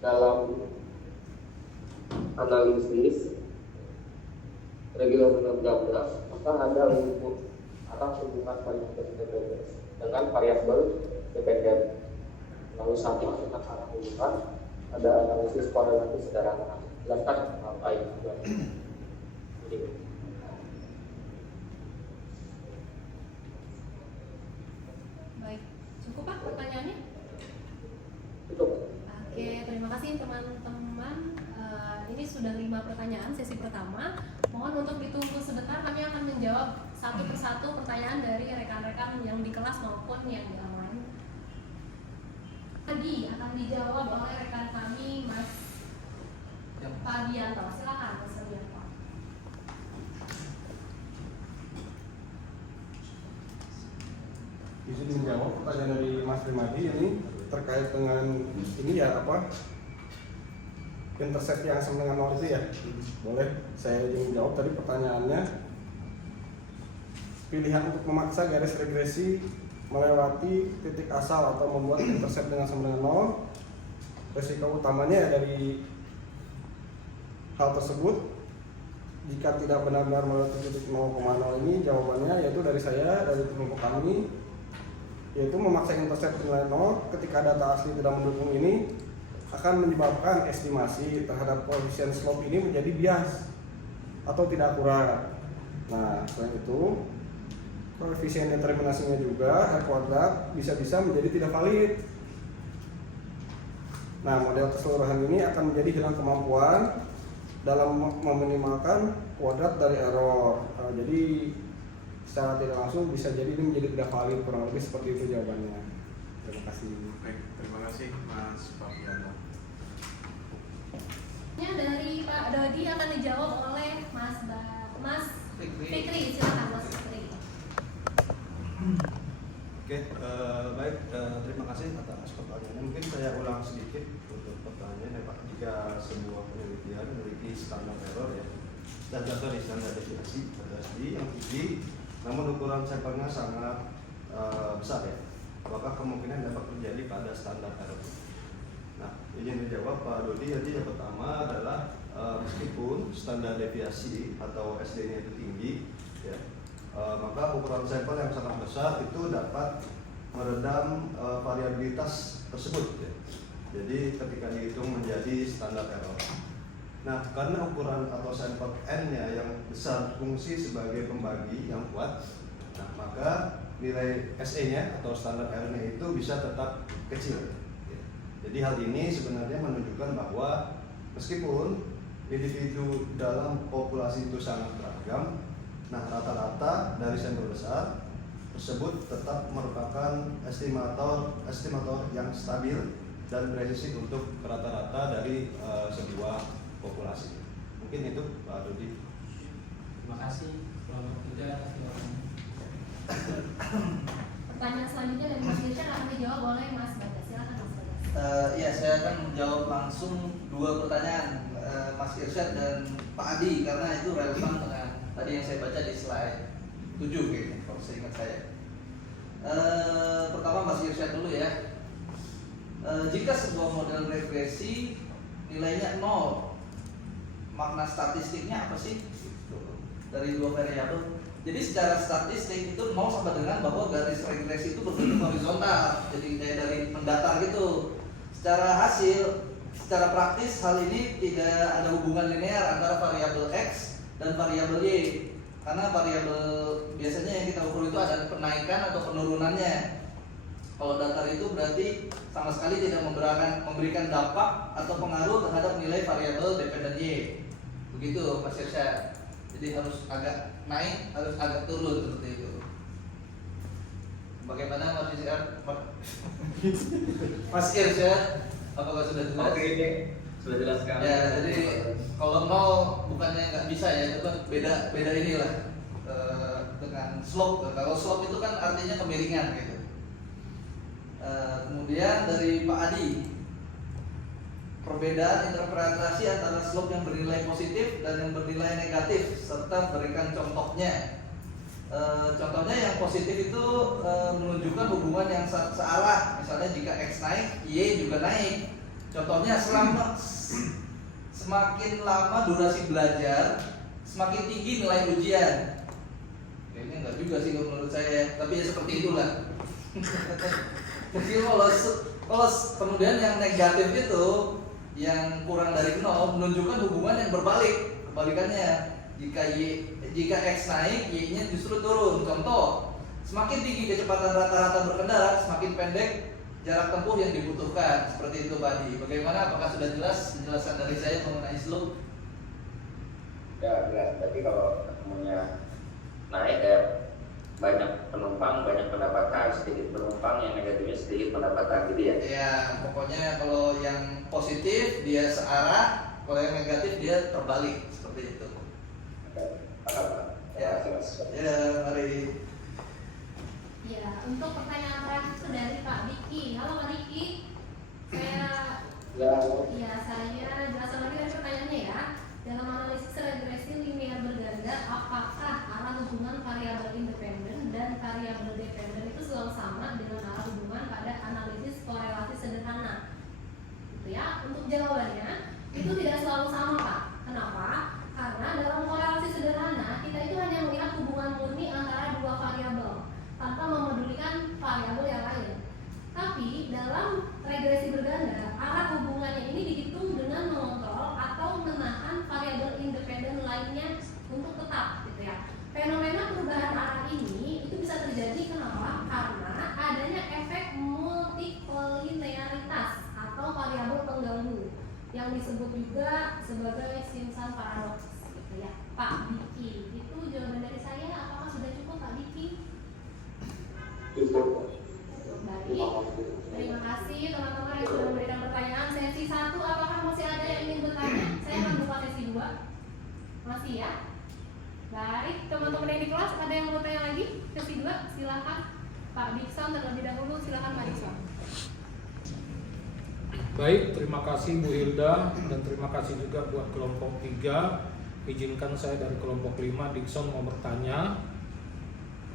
dalam analisis regulasi 16, maka ada unsur atas hubungan variabel independen dengan variabel dependen. Lalu satu masukkan arah hubungan, ada analisis korelatif sederhana. Jelaskan apa itu? Jadi, Baik, cukup Pak pertanyaannya? cukup. Oke, terima kasih teman-teman. Ini sudah 5 pertanyaan sesi pertama. Mohon untuk ditunggu sebentar, kami akan menjawab satu persatu pertanyaan dari rekan-rekan yang di kelas maupun yang di online. Lagi akan dijawab oleh rekan kami Mas Fabianto. Silakan Mas Fabianto. Izin menjawab pertanyaan dari Mas Rimadi ini terkait dengan ini ya apa intercept yang sama dengan 0 itu ya. Boleh saya ingin menjawab tadi pertanyaannya, pilihan untuk memaksa garis regresi melewati titik asal atau membuat intercept dengan sama dengan 0, resiko utamanya ya dari hal tersebut jika tidak benar-benar melewati titik 0,0 ini, jawabannya yaitu dari saya, dari kelompok kami, yaitu memaksa intercept nilai 0 ketika data asli tidak mendukung ini akan menyebabkan estimasi terhadap koefisien slope ini menjadi bias atau tidak akurat. Nah, selain itu koefisien determinasinya juga R kuadrat bisa-bisa menjadi tidak valid. Nah, model keseluruhan ini akan menjadi hilang kemampuan dalam meminimalkan kuadrat dari error. Jadi secara tidak langsung bisa jadi ini menjadi tidak valid, kurang lebih seperti itu jawabannya. Terima kasih. Baik, terima kasih Mas Fabiano. Dari Pak Dodi akan dijawab oleh Mas Fikri. Silakan Mas Fikri. Oke, baik, terima kasih atas pertanyaannya. Mungkin saya ulang sedikit untuk pertanyaan ya Pak. Jika sebuah penelitian memiliki standar error ya, standar deviasi yang tinggi, namun ukuran sampelnya sangat besar ya, maka kemungkinan dapat terjadi pada standar error. Nah, izin dijawab Pak Dodi. Jadi yang pertama adalah meskipun standar deviasi atau SD-nya itu tinggi, ya, maka ukuran sampel yang sangat besar itu dapat meredam variabilitas tersebut. Ya. Jadi ketika dihitung menjadi standar error. Nah, karena ukuran atau sampel N-nya yang besar fungsi sebagai pembagi yang kuat, nah, maka nilai SE-nya atau standar error-nya itu bisa tetap kecil. Ya. Jadi hal ini sebenarnya menunjukkan bahwa meskipun individu dalam populasi itu sangat beragam, nah rata-rata dari sampel besar tersebut tetap merupakan estimator yang stabil dan presisi untuk rata-rata dari sebuah populasi. Mungkin itu Pak Dodi. Terima kasih. Kelompok 3 atas jawabannya. Pertanyaan selanjutnya dari Mas Irsyad akan dijawab oleh Mas Bapak. saya akan menjawab langsung 2 pertanyaan Mas Irsyad dan Pak Adi karena itu relevan dengan tadi yang saya baca di slide 7 kayaknya kalau seingat saya. Pertama Mas Irsyad dulu ya. Jika sebuah model regresi nilainya 0, makna statistiknya apa sih? Dari 2 variabel. Jadi secara statistik itu 0 sama dengan bahwa garis regresi itu berbentuk horizontal. Jadi kayak dari mendatar gitu. Secara hasil, secara praktis hal ini tidak ada hubungan linear antara variabel X dan variabel Y. Karena variabel biasanya yang kita ukur itu ada penaikan atau penurunannya. Kalau datar itu berarti sama sekali tidak memberikan dampak atau pengaruh terhadap nilai variabel dependen Y. Begitu Mas Irsyad. Jadi harus agak naik, harus agak turun seperti itu. Bagaimana Mas Irsyad? Mas Irsyad, apakah sudah jelas? Oke, ini sudah jelas sekali. Ya, jadi kalau 0 bukannya nggak bisa ya, itu kan beda inilah dengan slope. Kalau slope itu kan artinya kemiringan gitu. Kemudian dari Pak Adi, perbedaan interpretasi antara slope yang bernilai positif dan yang bernilai negatif serta berikan contohnya. Contohnya yang positif itu menunjukkan hubungan yang searah. Misalnya jika X naik, Y juga naik. Contohnya semakin lama durasi belajar, semakin tinggi nilai ujian. Kayaknya enggak juga sih menurut saya, tapi ya seperti itulah. Jadi kalau kemudian yang negatif itu yang kurang dari 0 menunjukkan hubungan yang berbalik. Kebalikannya, jika X naik, Y-nya justru turun. Contoh, semakin tinggi kecepatan rata-rata berkendara, semakin pendek jarak tempuh yang dibutuhkan. Seperti itu Pak Adi. Bagaimana? Apakah sudah jelas penjelasan dari saya mengenai slope? Ya jelas. Tapi kalau ketemunya naik ya banyak penumpang, banyak pendapatan, sedikit penumpang, yang negatifnya sedikit pendapatan gitu ya. Ya, pokoknya kalau yang positif dia searah, kalau yang negatif dia terbalik seperti itu. Paham. Ya, ya, mari. Ya, untuk pertanyaan terakhir itu dari Pak Diki. Halo Pak Diki, saya jelaskan lagi dari pertanyaannya ya. Dalam analisis regresi linear berganda, apakah arah hubungan variabel independen dan variabel dependen itu selalu sama dengan arah hubungan pada analisis korelasi sederhana? Gitu ya. Untuk jawabannya itu tidak selalu sama Pak. Kenapa? Karena dalam korelasi sederhana kita itu hanya melihat hubungan murni antara 2 variabel tanpa memedulikan variabel yang lain. Tapi dalam regresi berganda, arah hubungannya ini dihitung dengan mengontrol atau menahan variabel independen lainnya untuk tetap, gitu ya. Fenomena perubahan arah ini itu bisa terjadi kenapa? Karena adanya efek multikolinearitas atau variabel pengganggu yang disebut juga sebagai Simpson paradox, gitu ya. Pak Diki, itu jawaban dari saya. Apakah sudah cukup Pak Diki? Cukup. Baik, terima kasih teman-teman yang sudah memberikan pertanyaan. Sesi 1, apakah masih ada yang ingin bertanya? Saya akan buka sesi 2. Masih ya? Baik, teman-teman yang di kelas ada yang mau tanya lagi? Sesi 2, silakan Pak Dikson terlebih dahulu, silakan Pak Dikson. Baik, terima kasih Bu Hilda dan terima kasih juga buat kelompok 3. Izinkan saya dari kelompok 5, Dikson mau bertanya.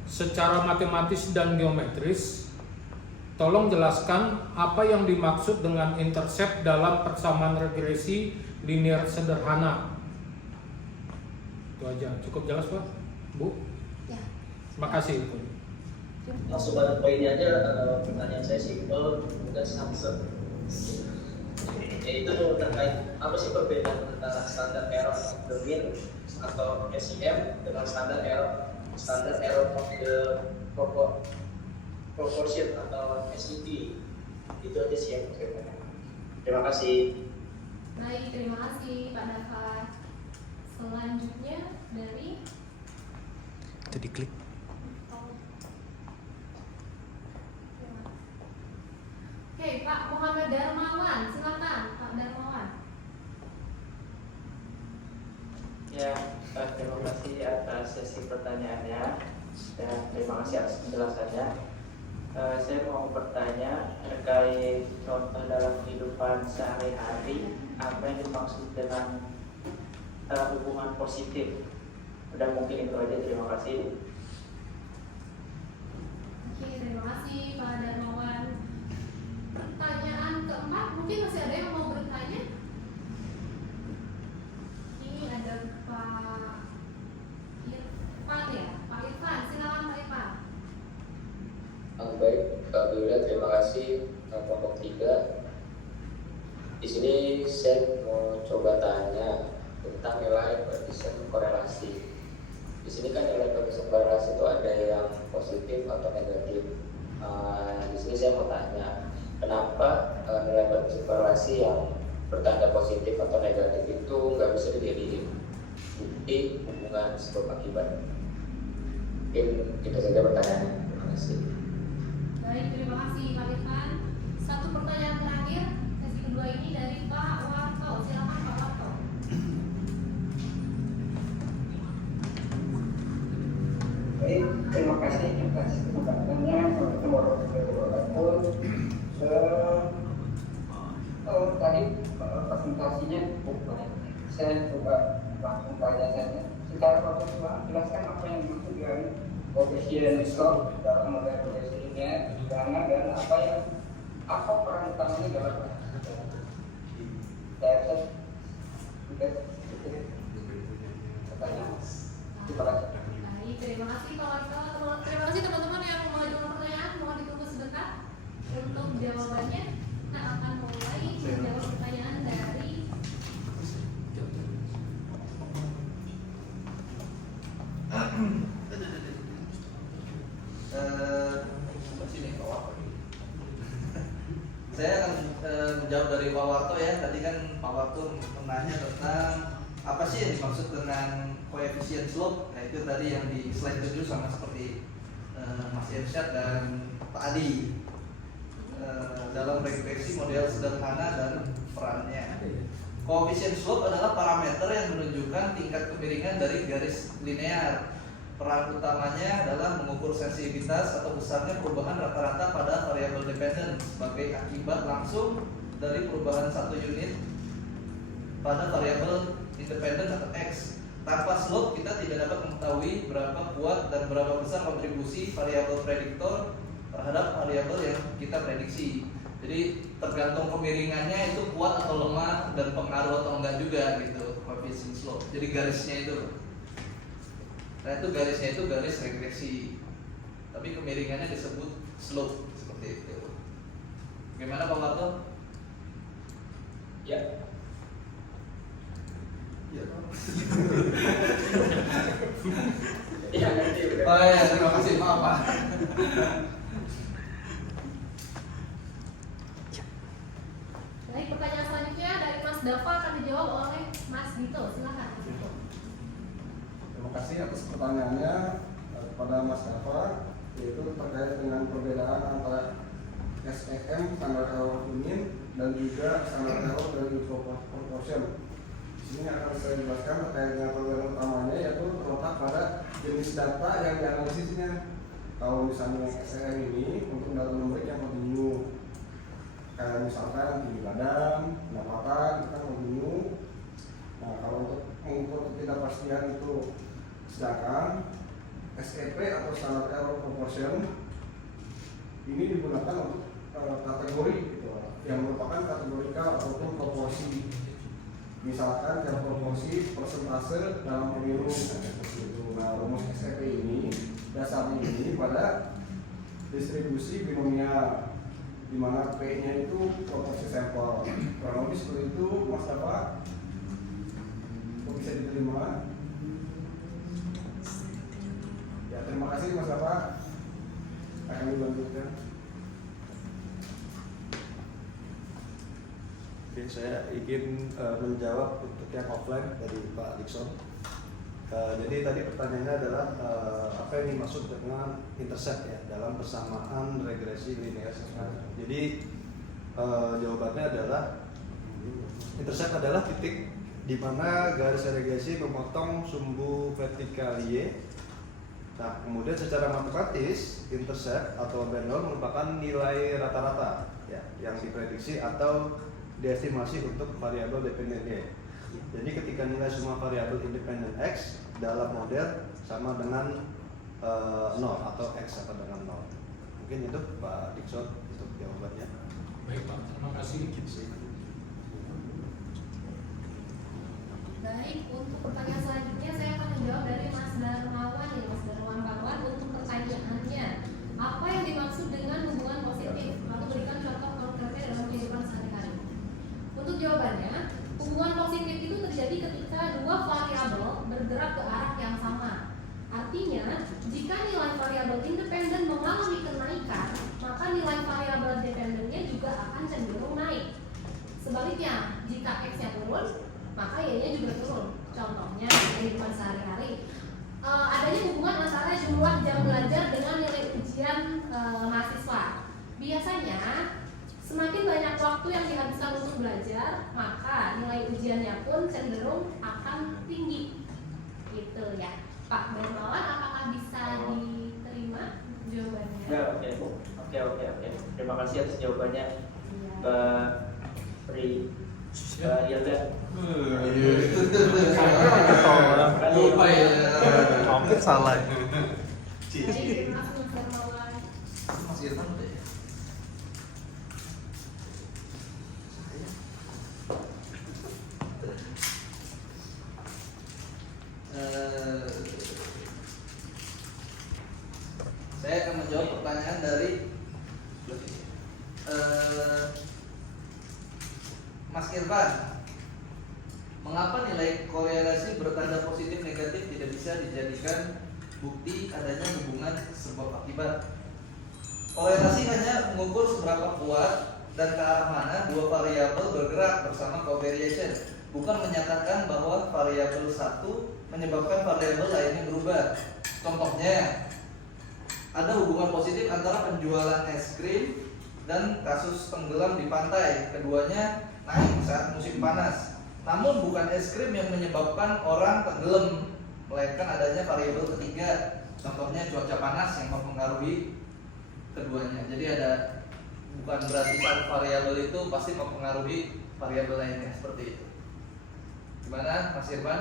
Secara matematis dan geometris, tolong jelaskan apa yang dimaksud dengan intercept dalam persamaan regresi linear sederhana. Itu aja, cukup jelas Pak? Bu? Ya. Terima kasih. Langsung pada poinnya aja, pertanyaan saya simpel dan samsung. Yaitu terkait apa sih perbedaan antara standar error of the mean atau SEM dengan standar error of the proportion atau SET. Itu aja sih yang saya tanya. Terima kasih. Baik, terima kasih Pak Dava. Selanjutnya dari Itu diklik. Oke, Pak Muhammad Darmawan, silakan Pak Darmawan. Ya, terima kasih atas sesi pertanyaannya dan terima kasih atas penjelasannya. Saya mau bertanya terkait contoh dalam kehidupan sehari-hari, apa yang dimaksud dengan hubungan positif. Udah mungkin itu aja, terima kasih. Oke, terima kasih Pak Darmawan. Pertanyaan keempat, mungkin masih ada yang mau bertanya? Ini ada Pak Irfan ya, Pak Irfan, silakan Pak Irfan. Baik, Alhamdulillah, terima kasih kelompok 3. Di sini saya mau coba tanya tentang nilai koefisien korelasi. Di sini kan nilai koefisien korelasi itu ada yang positif atau negatif. Di sini saya mau tanya, kenapa nilai koefisien korelasi yang bertanda positif atau negatif itu nggak bisa dijadiin bukti hubungan sebab akibat? Mungkin itu saja pertanyaannya. Terima kasih. Baik, terima kasih Pak Irfan. Satu pertanyaan terakhir, sesi kedua ini dari Pak Warto. Silakan Pak Warto. Baik, terima kasih atas kesempatannya. Assalamualaikum warahmatullahi wabarakatuh. Tadi presentasinya cukup baik. Saya coba langsung tanya saja. Secara kontekstual, jelaskan apa yang dimaksud dengan koefisien slope dalam model progresi linear, dan apa peran utamanya dalam saya sudah pertanyaan. Terima kasih. Baik, terima kasih Pak Warto. Terima kasih teman-teman yang mengajukan pertanyaan. Mohon ditunggu sebentar untuk jawabannya. Nah, akan mulai menjawab pertanyaan dari sini Pak Warto. Saya akan menjawab dari Pak Warto ya. Tadi kan Pak Warto menanya tentang apa sih yang dimaksud dengan koefisien slope. Nah, itu tadi yang di slide 7 sama seperti Mas Irsyad dan Pak Adi. Dalam regresi model sederhana dan perannya. Koefisien slope adalah parameter yang menunjukkan tingkat kemiringan dari garis linear. Peran utamanya adalah mengukur sensitivitas atau besarnya perubahan rata-rata pada variabel dependen sebagai akibat langsung dari perubahan satu unit pada variabel independen atau X. Tanpa slope kita tidak dapat mengetahui berapa kuat dan berapa besar kontribusi variabel prediktor terhadap variabel yang kita prediksi. Jadi tergantung kemiringannya itu kuat atau lemah dan pengaruh atau enggak juga gitu koefisien slope. Jadi garisnya itu. Nah itu garisnya itu garis regresi. Tapi kemiringannya disebut slope seperti itu. Gimana Pak Warto? Ya. Ya. Ya, nanti udah. Oh ya, terima kasih, maaf Pak. Baik, pertanyaan selanjutnya dari Mas Dava akan dijawab oleh Mas Dito. Silakan Mas Dito. Terima kasih atas pertanyaannya kepada Mas Dava, yaitu terkait dengan perbedaan antara SEM standar error mean dan juga standar error dari proportion. Di sini akan saya jelaskan terkait dengan perbedaan utamanya, yaitu terletak pada jenis data yang dianalisisnya. Kalau misalnya SEM ini untuk data numerik yang kontinu, kayak misalkan tinggi badan, pendapatan, itu kan kontinu. Nah, kalau untuk mengukur ketidakpastian itu, sedangkan SEP atau standar error proportion ini digunakan untuk kategori gitu, yang merupakan kategorikal ataupun proporsi. Misalkan cara proporsi persentase dalam pemilu itu. Nah, rumus SEP ini dasarnya ini pada distribusi binomial, di mana P-nya itu proporsi sampel. Kurang lebih seperti itu, Mas Dava. Kok bisa diterima? Ya, terima kasih Mas Dava. Akan dilanjutkan. Oke, saya ingin menjawab untuk yang offline dari Pak Dikson. Jadi tadi pertanyaannya adalah apa yang dimaksud dengan intercept ya dalam persamaan regresi linear. Jadi jawabannya adalah intercept adalah titik di mana garis regresi memotong sumbu vertikal Y Nah, kemudian secara matematis, intercept atau band load merupakan nilai rata-rata ya, yang diprediksi atau diestimasi untuk variabel dependen Y. Jadi ketika nilai semua variabel independen X dalam model sama dengan 0 atau X sama dengan 0. Mungkin itu Pak Dikson untuk jawabannya. Baik Pak, terima kasih. Baik, untuk pertanyaan selanjutnya saya akan menjawab dari Mas Darmawan ya, Mas Darmawan kawan. Untuk pertanyaannya, apa yang dimaksud dengan hubungan positif? Lalu berikan contoh konkretnya dalam kehidupan sehari-hari. Untuk jawabannya, hubungan positif itu terjadi ketika dua variabel bergerak ke arah yang sama. Artinya, jika nilai variabel independen mengalami kenaikan, maka nilai variabel dependennya juga akan cenderung naik. Sebaliknya, jika X-nya turun, maka Y-nya juga turun. Contohnya di kehidupan sehari-hari, adanya hubungan antara jumlah jam belajar dengan nilai ujian mahasiswa. Biasanya semakin banyak waktu yang dihabiskan untuk belajar, maka nilai ujiannya pun cenderung akan tinggi. Gitu ya. Pak Darmawan, apakah bisa diterima jawabannya? Ya, oke. Terima kasih atas jawabannya, Iya. Mbak Pri. Hilda. Lupa ya. Hampir salah. Baik, terima kasih Mas Darmawan. Mas Irfan udah ya? Saya akan menjawab pertanyaan dari Mas Irfan. Mengapa nilai korelasi bertanda positif negatif tidak bisa dijadikan bukti adanya hubungan sebab akibat? Korelasi hanya mengukur seberapa kuat dan ke arah mana dua variabel bergerak bersama covariation, bukan menyatakan bahwa variabel satu menyebabkan variabel lainnya berubah. Contohnya, ada hubungan positif antara penjualan es krim dan kasus tenggelam di pantai. Keduanya naik saat musim panas. Namun bukan es krim yang menyebabkan orang tenggelam, melainkan adanya variabel ketiga. Contohnya cuaca panas yang mempengaruhi keduanya. Jadi ada, bukan berarti satu variabel itu pasti mempengaruhi variabel lainnya, seperti itu. Gimana Mas Irfan?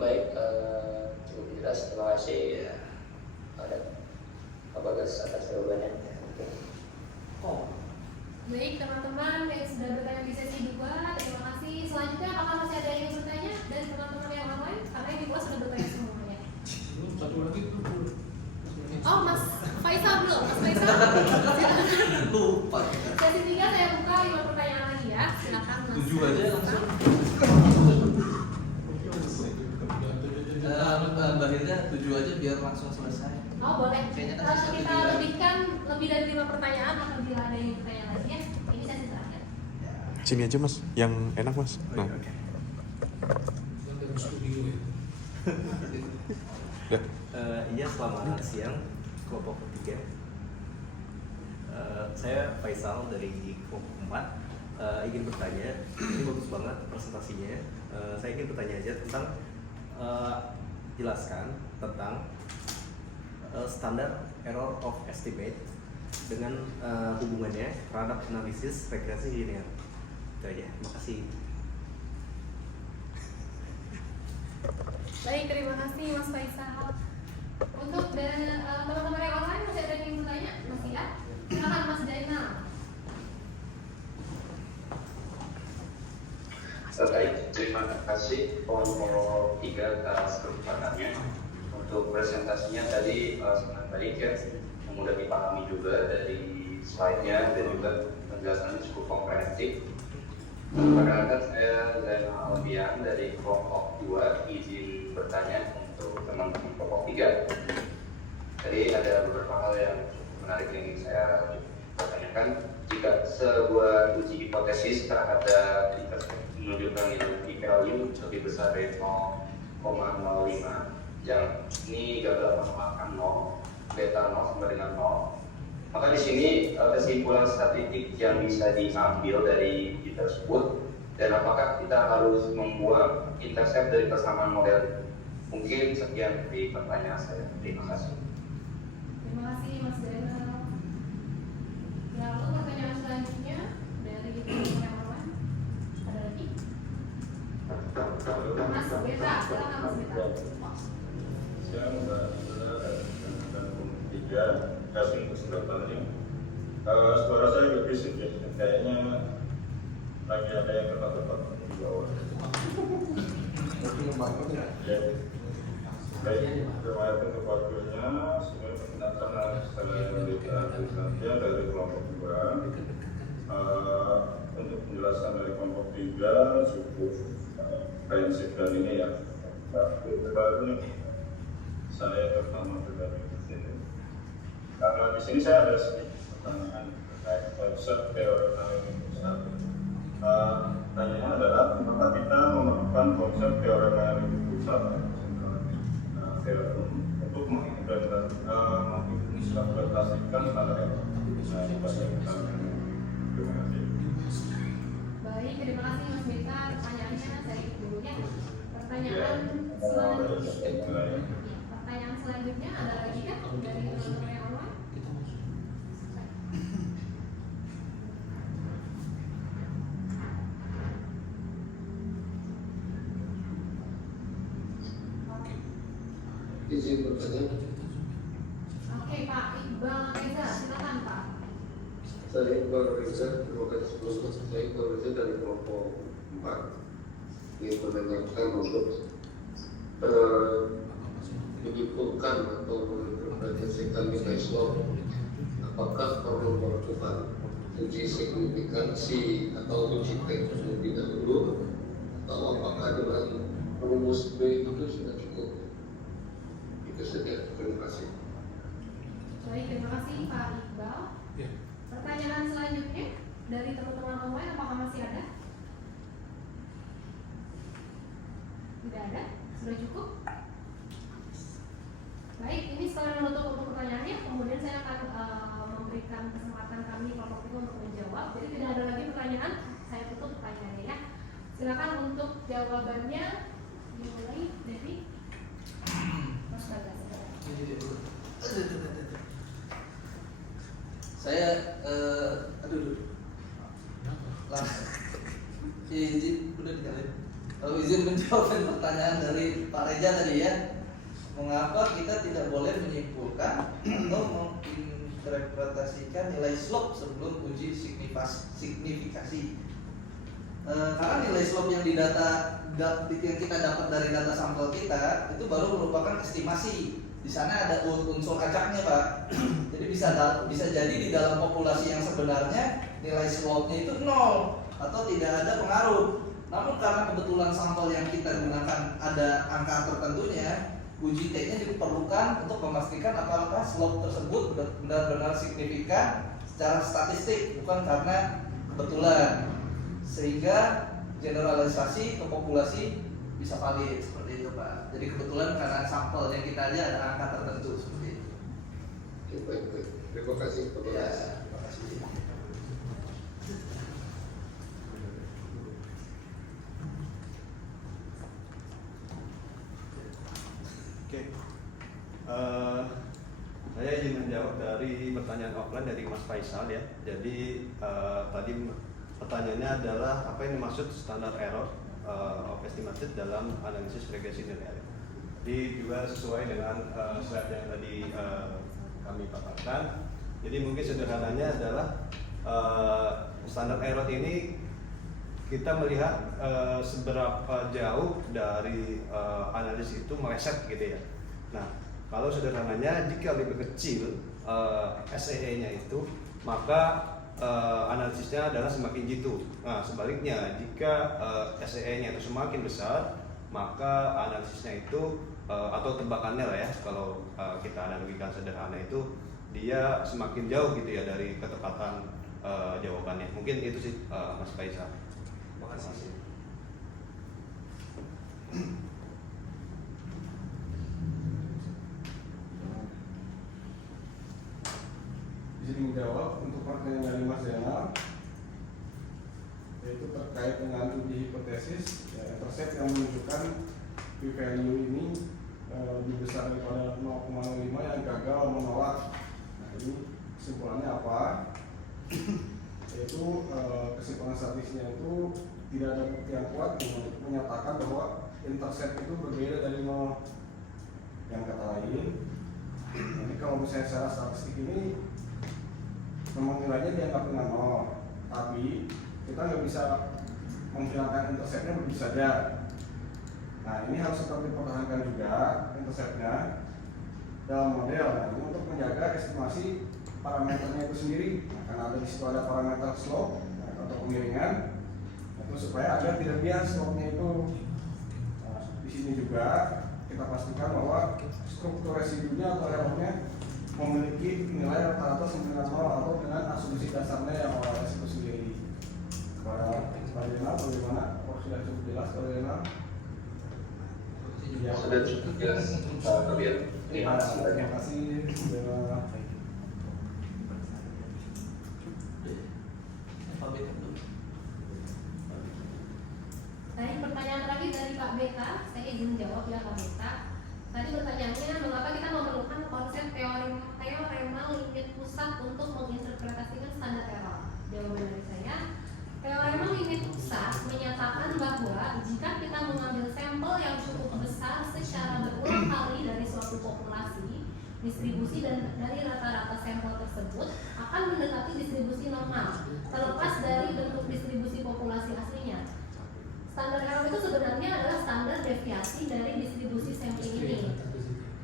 Baik, cukup jelas. Terima kasih. Ada Pak Bagas atas jawabannya. Oh, Baik teman-teman yang sudah bertanya di sesi 2, terima kasih. Selanjutnya apakah masih ada yang ingin bertanya dari teman-teman yang lain? Karena yang di bawah sudah bertanya semuanya. Satu lagi tuh. Oh, Mas Faisal belum? Mas Faisal? lupa. Sesi 3 saya buka 5 pertanyaan lagi ya. Silakan Mas. 7 aja langsung. Mbak Hilda 7 aja biar langsung selesai. Oh boleh. Kayaknya kan Kalau sisa kita 7 lebihkan lebih dari 5 pertanyaan apabila ada yang bertanya lagi ya. Ini sesi terakhir. Sini aja mas, yang enak mas. Nah, Yang dari studio ya. udah. Iya, selamat siang kelompok ketiga. Saya Faisal dari kelompok 4. Ingin bertanya, ini bagus banget presentasinya. Saya ingin bertanya aja tentang jelaskan tentang standar error of estimate dengan hubungannya terhadap analisis regresi linear. Itu aja, makasih. Baik, terima kasih Mas Faisal. Untuk teman-teman yang lain masih ada yang ingin bertanya? Masih ya? Silakan Mas Jainal. Baik, terima kasih kelompok 3 atas kesempatannya. Untuk presentasinya tadi sangat baik ya, mudah dipahami juga dari slide-nya dan juga penjelasannya cukup komprehensif. Perkenalkan saya Zainal Albian dari kelompok 2, izin bertanya untuk teman-teman kelompok 3. Tadi ada beberapa hal yang menarik yang ingin saya pertanyakan. Jika sebuah uji hipotesis terhadap intercept menunjukkan nilai p-value lebih besar dari 0,05, yang ini gagal menolakkan 0, beta 0 sama dengan 0, maka di sini kesimpulan statistik yang bisa diambil dari tersebut, dan apakah kita harus membuang intercept dari persamaan model Mungkin sekian dari pertanyaan saya. Terima kasih. Terima kasih Mas Daniel. Lalu pertanyaan selanjutnya dari yang lain. Ada lagi? Mas Beta, silakan Mas Beta. Saya Mbak Ila dan Komisi 3 kasih kesempatannya. Suara saya agak berisik ya, kayaknya lagi ada yang ketat-ketat di bawah. Ya. Baik, terima kasih untuk waktunya. Sebenarnya perkenalkan saya Rita dari kelompok 2. Untuk penjelasan dari kelompok 3 cukup prinsip dan ini ya. Baru saya pertama pribadi di sini. Karena di sini saya ada sedikit pertanyaan terkait konsep teori pusat. Pertanyaannya adalah apakah kita memerlukan konsep teorema pusat untuk mengimplementasikan standar itu? Terima kasih. Baik, terima kasih Mas Beta. Pertanyaannya saya ikut dulu ya. Pertanyaan selanjutnya ada lagi kan dari teman-teman yang lain? Izin bertanya. Oke Pak Iqbal Reza, silakan Pak. Saya Iqbal Reza, terima kasih sebelumnya. Saya Iqbal Reza dari kelompok 4 yang menanyakan untuk menyimpulkan atau menginterpretasikan nilai SWOT. Apakah perlu melakukan uji signifikansi atau uji tes terlebih dahulu, atau apakah dengan rumus B itu sudah cukup? Itu saja. Terima kasih. Baik, terima kasih Pak Iqbal. Pertanyaan selanjutnya dari teman-teman online, apakah masih ada? Tidak ada? Sudah cukup? Baik, ini sekalian menutup untuk pertanyaannya. Kemudian saya akan memberikan kesempatan kami kelompok itu untuk menjawab. Jadi tidak ada lagi pertanyaan, saya tutup pertanyaannya ya. Silakan untuk jawabannya dimulai dari Mas Bagas. Saya izin menjawab pertanyaan dari Pak Reza tadi ya. Mengapa kita tidak boleh menyimpulkan atau menginterpretasikan nilai slope sebelum uji signifikasi? Karena nilai slope yang yang kita dapat dari data sampel kita itu baru merupakan estimasi. Di sana ada unsur acaknya Pak. Jadi bisa jadi di dalam populasi yang sebenarnya nilai slope-nya itu 0 atau tidak ada pengaruh. Namun karena kebetulan sampel yang kita gunakan ada angka tertentunya, uji T-nya diperlukan untuk memastikan apakah slope tersebut benar-benar signifikan secara statistik, bukan karena kebetulan. Sehingga generalisasi ke populasi bisa valid seperti itu Pak. Jadi kebetulan karena sampel yang kita lihat ada angka tertentu seperti itu. Baik. Terima kasih. Ya, terima kasih. Oke. Saya ingin menjawab dari pertanyaan offline dari Mas Faisal ya. Jadi tadi pertanyaannya adalah apa yang dimaksud standar error of estimated dalam analisis regresi nilai. Jadi juga sesuai dengan slide yang tadi kami paparkan. Jadi mungkin sederhananya adalah standar error ini kita melihat seberapa jauh dari analisis itu meleset gitu ya. Nah, kalau sederhananya jika lebih kecil SEE-nya itu, maka analisisnya adalah semakin jitu. Nah, sebaliknya jika SEE-nya itu semakin besar, maka analisisnya itu atau tebakannya lah ya, kalau kita analogikan sederhana itu dia semakin jauh gitu ya dari ketepatan jawabannya. Mungkin itu sih Mas Faisal. Terima kasih. Izin menjawab untuk pertanyaan dari Mas Zainal, yaitu terkait dengan uji hipotesis ya, intercept yang menunjukkan p-value ini lebih besar daripada 0,05 yang gagal menolak. Nah, ini kesimpulannya apa? Yaitu kesimpulan statistiknya itu tidak ada bukti yang kuat menyatakan bahwa intercept itu berbeda dari 0. Yang kata lain, jadi kalau misalnya secara statistik ini memang nilainya dianggap dengan 0, tapi kita nggak bisa menghilangkan interceptnya begitu saja. Nah, ini harus tetap dipertahankan juga interceptnya dalam model. Nah, ini untuk menjaga estimasi parameternya itu sendiri. Nah, karena ada di situ ada parameter slope atau kemiringan, itu supaya agar tidak bias slope-nya itu. Nah, di sini juga kita pastikan bahwa struktur residunya atau errornya memiliki nilai rata-rata sama 0 atau dengan asumsi dasarnya yang OLS itu sendiri. Kepada Pak Jenal, bagaimana? Oh, sudah cukup jelas Pak Jenal? Ya. Sudah cukup jelas, Pak Kabir. Terima kasih. Terima kasih. Tadi pertanyaan terakhir dari Pak Beta, saya izin jawab ya Pak Beta. Tadi pertanyaannya, mengapa kita memerlukan konsep teoremal limit pusat untuk menginterpretasikan standar error? Jawaban dari saya, teoremal limit pusat menyatakan bahwa jika kita mengambil sampel yang cukup besar secara berulang kali dari suatu populasi, distribusi dan dari rata-rata sampel tersebut akan mendekati distribusi normal, terlepas dari bentuk distribusi populasi aslinya. Standar error itu sebenarnya adalah standar deviasi dari distribusi sampling ini.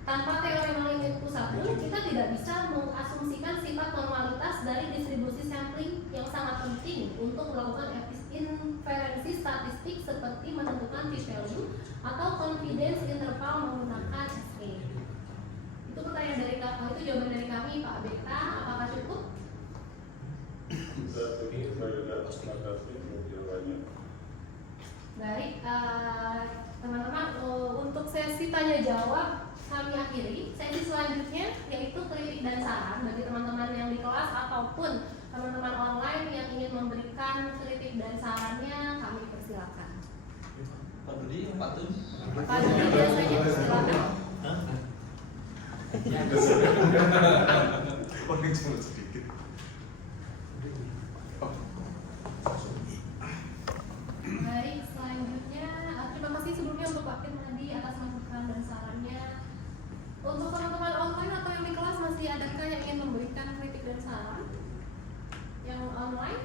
Tanpa teorema limit pusat pun kita tidak bisa mengasumsikan sifat normalitas dari distribusi sampling yang sangat penting untuk melakukan inferensi statistik seperti menentukan p-value atau confidence interval menggunakan SE. Itu pertanyaan dari itu jawaban dari kami Pak Beta. Apakah cukup? Baik, teman-teman, untuk sesi tanya jawab kami akhiri. Sesi selanjutnya yaitu kritik dan saran bagi teman-teman yang di kelas ataupun teman-teman online yang ingin memberikan kritik dan sarannya, kami persilakan. Pak Dudi, Pak Tun. Pak Dudi biasanya persilakan. sedikit. Baik, selanjutnya terima kasih sebelumnya untuk Pak Firmadi atas masukan dan sarannya. Untuk teman-teman online atau yang di kelas, masih adakah yang ingin memberikan kritik dan saran? Yang online?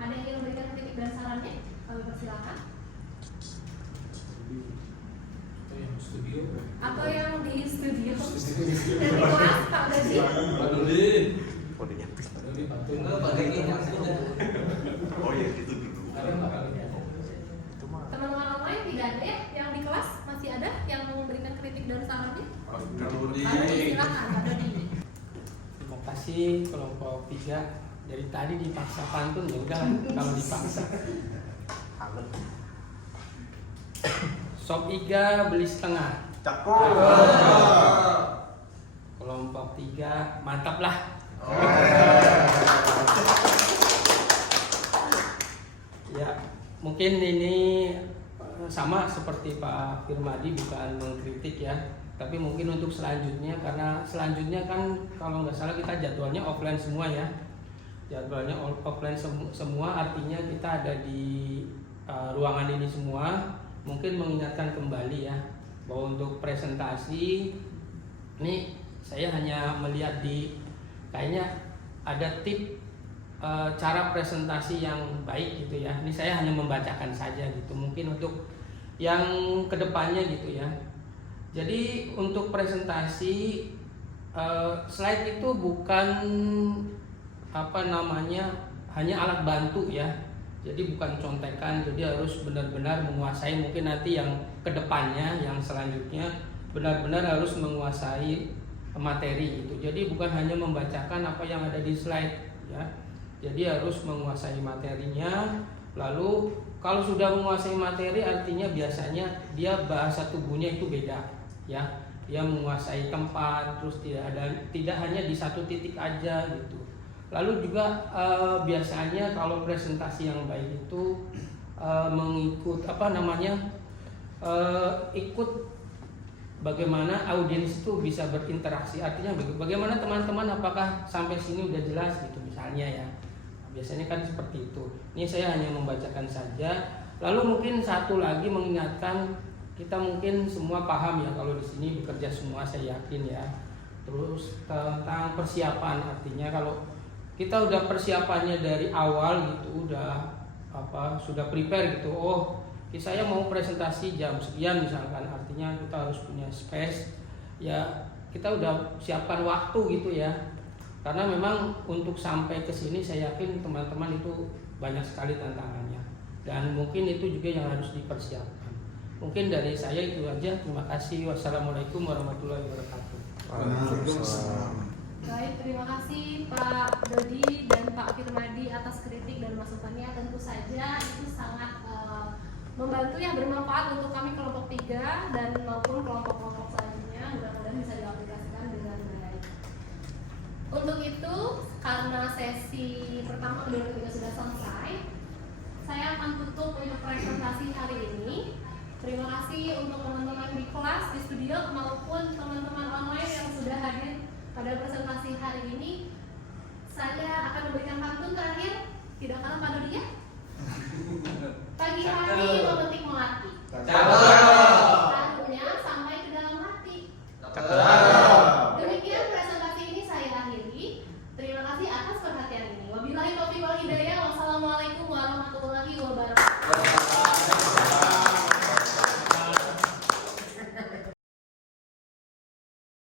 Ada yang ingin memberikan kritik dan sarannya? Kami persilakan. Atau yang di studio? Dan di kelas, Pak Dodi? Pak Dudi. Pak Dodi maksudnya. Oh ya, itu dulu. Teman-teman online tidak ada ya? Yang di kelas masih ada yang mau memberikan kritik dan sarannya? Pak Dodi. Pak Dodi, silakan Pak Dodi. Terima kasih kelompok 3. Dari tadi dipaksa pantun ya udah kalau dipaksa. Sop iga beli setengah. Cakep. Kelompok 3 mantap lah. Ya, mungkin ini sama seperti Pak Firmadi, bukan mengkritik ya, tapi mungkin untuk selanjutnya, karena selanjutnya kan kalau nggak salah kita jadwalnya offline semua ya, jadwalnya offline semua, artinya kita ada di ruangan ini semua. Mungkin mengingatkan kembali ya bahwa untuk presentasi ini saya hanya melihat di kayaknya ada tip cara presentasi yang baik gitu ya. Ini saya hanya membacakan saja gitu. Mungkin untuk yang kedepannya gitu ya. Jadi untuk presentasi slide itu bukan hanya alat bantu ya. Jadi bukan contekan. Jadi harus benar-benar menguasai. Mungkin nanti yang kedepannya, yang selanjutnya benar-benar harus menguasai materi itu. Jadi bukan hanya membacakan apa yang ada di slide ya. Jadi harus menguasai materinya. Lalu kalau sudah menguasai materi, artinya biasanya dia bahasa tubuhnya itu beda ya. Dia menguasai tempat, terus tidak hanya di satu titik aja gitu. Lalu juga biasanya kalau presentasi yang baik itu mengikut ikut bagaimana audiens itu bisa berinteraksi. Artinya bagaimana teman-teman, apakah sampai sini udah jelas gitu misalnya ya. Biasanya kan seperti itu. Ini saya hanya membacakan saja. Lalu mungkin satu lagi mengingatkan, kita mungkin semua paham ya kalau di sini bekerja semua, saya yakin ya. Terus tentang persiapan, artinya kalau kita udah persiapannya dari awal gitu, sudah prepare gitu. Oh, saya mau presentasi jam sekian misalkan, artinya kita harus punya space. Ya, kita udah siapkan waktu gitu ya. Karena memang untuk sampai ke sini saya yakin teman-teman itu banyak sekali tantangannya. Dan mungkin itu juga yang harus dipersiapkan. Mungkin dari saya itu aja. Terima kasih. Wassalamualaikum warahmatullahi wabarakatuh. Baik, terima kasih Pak Dodi dan Pak Firmadi atas kritik dan masukannya. Tentu saja itu sangat membantu ya, bermanfaat untuk kami kelompok 3 dan maupun kelompok-kelompok selanjutnya. Mudah-mudahan bisa diaplikasikan dengan baik. Untuk itu, karena sesi pertama kedua ketiga sudah selesai, saya akan tutup untuk presentasi hari ini. Terima kasih untuk teman-teman di kelas, di studio maupun teman-teman online yang sudah hadir pada presentasi hari ini. Saya akan memberikan pantun terakhir, tidak kalah Pak Dodi ya. Pagi hari memetik melati.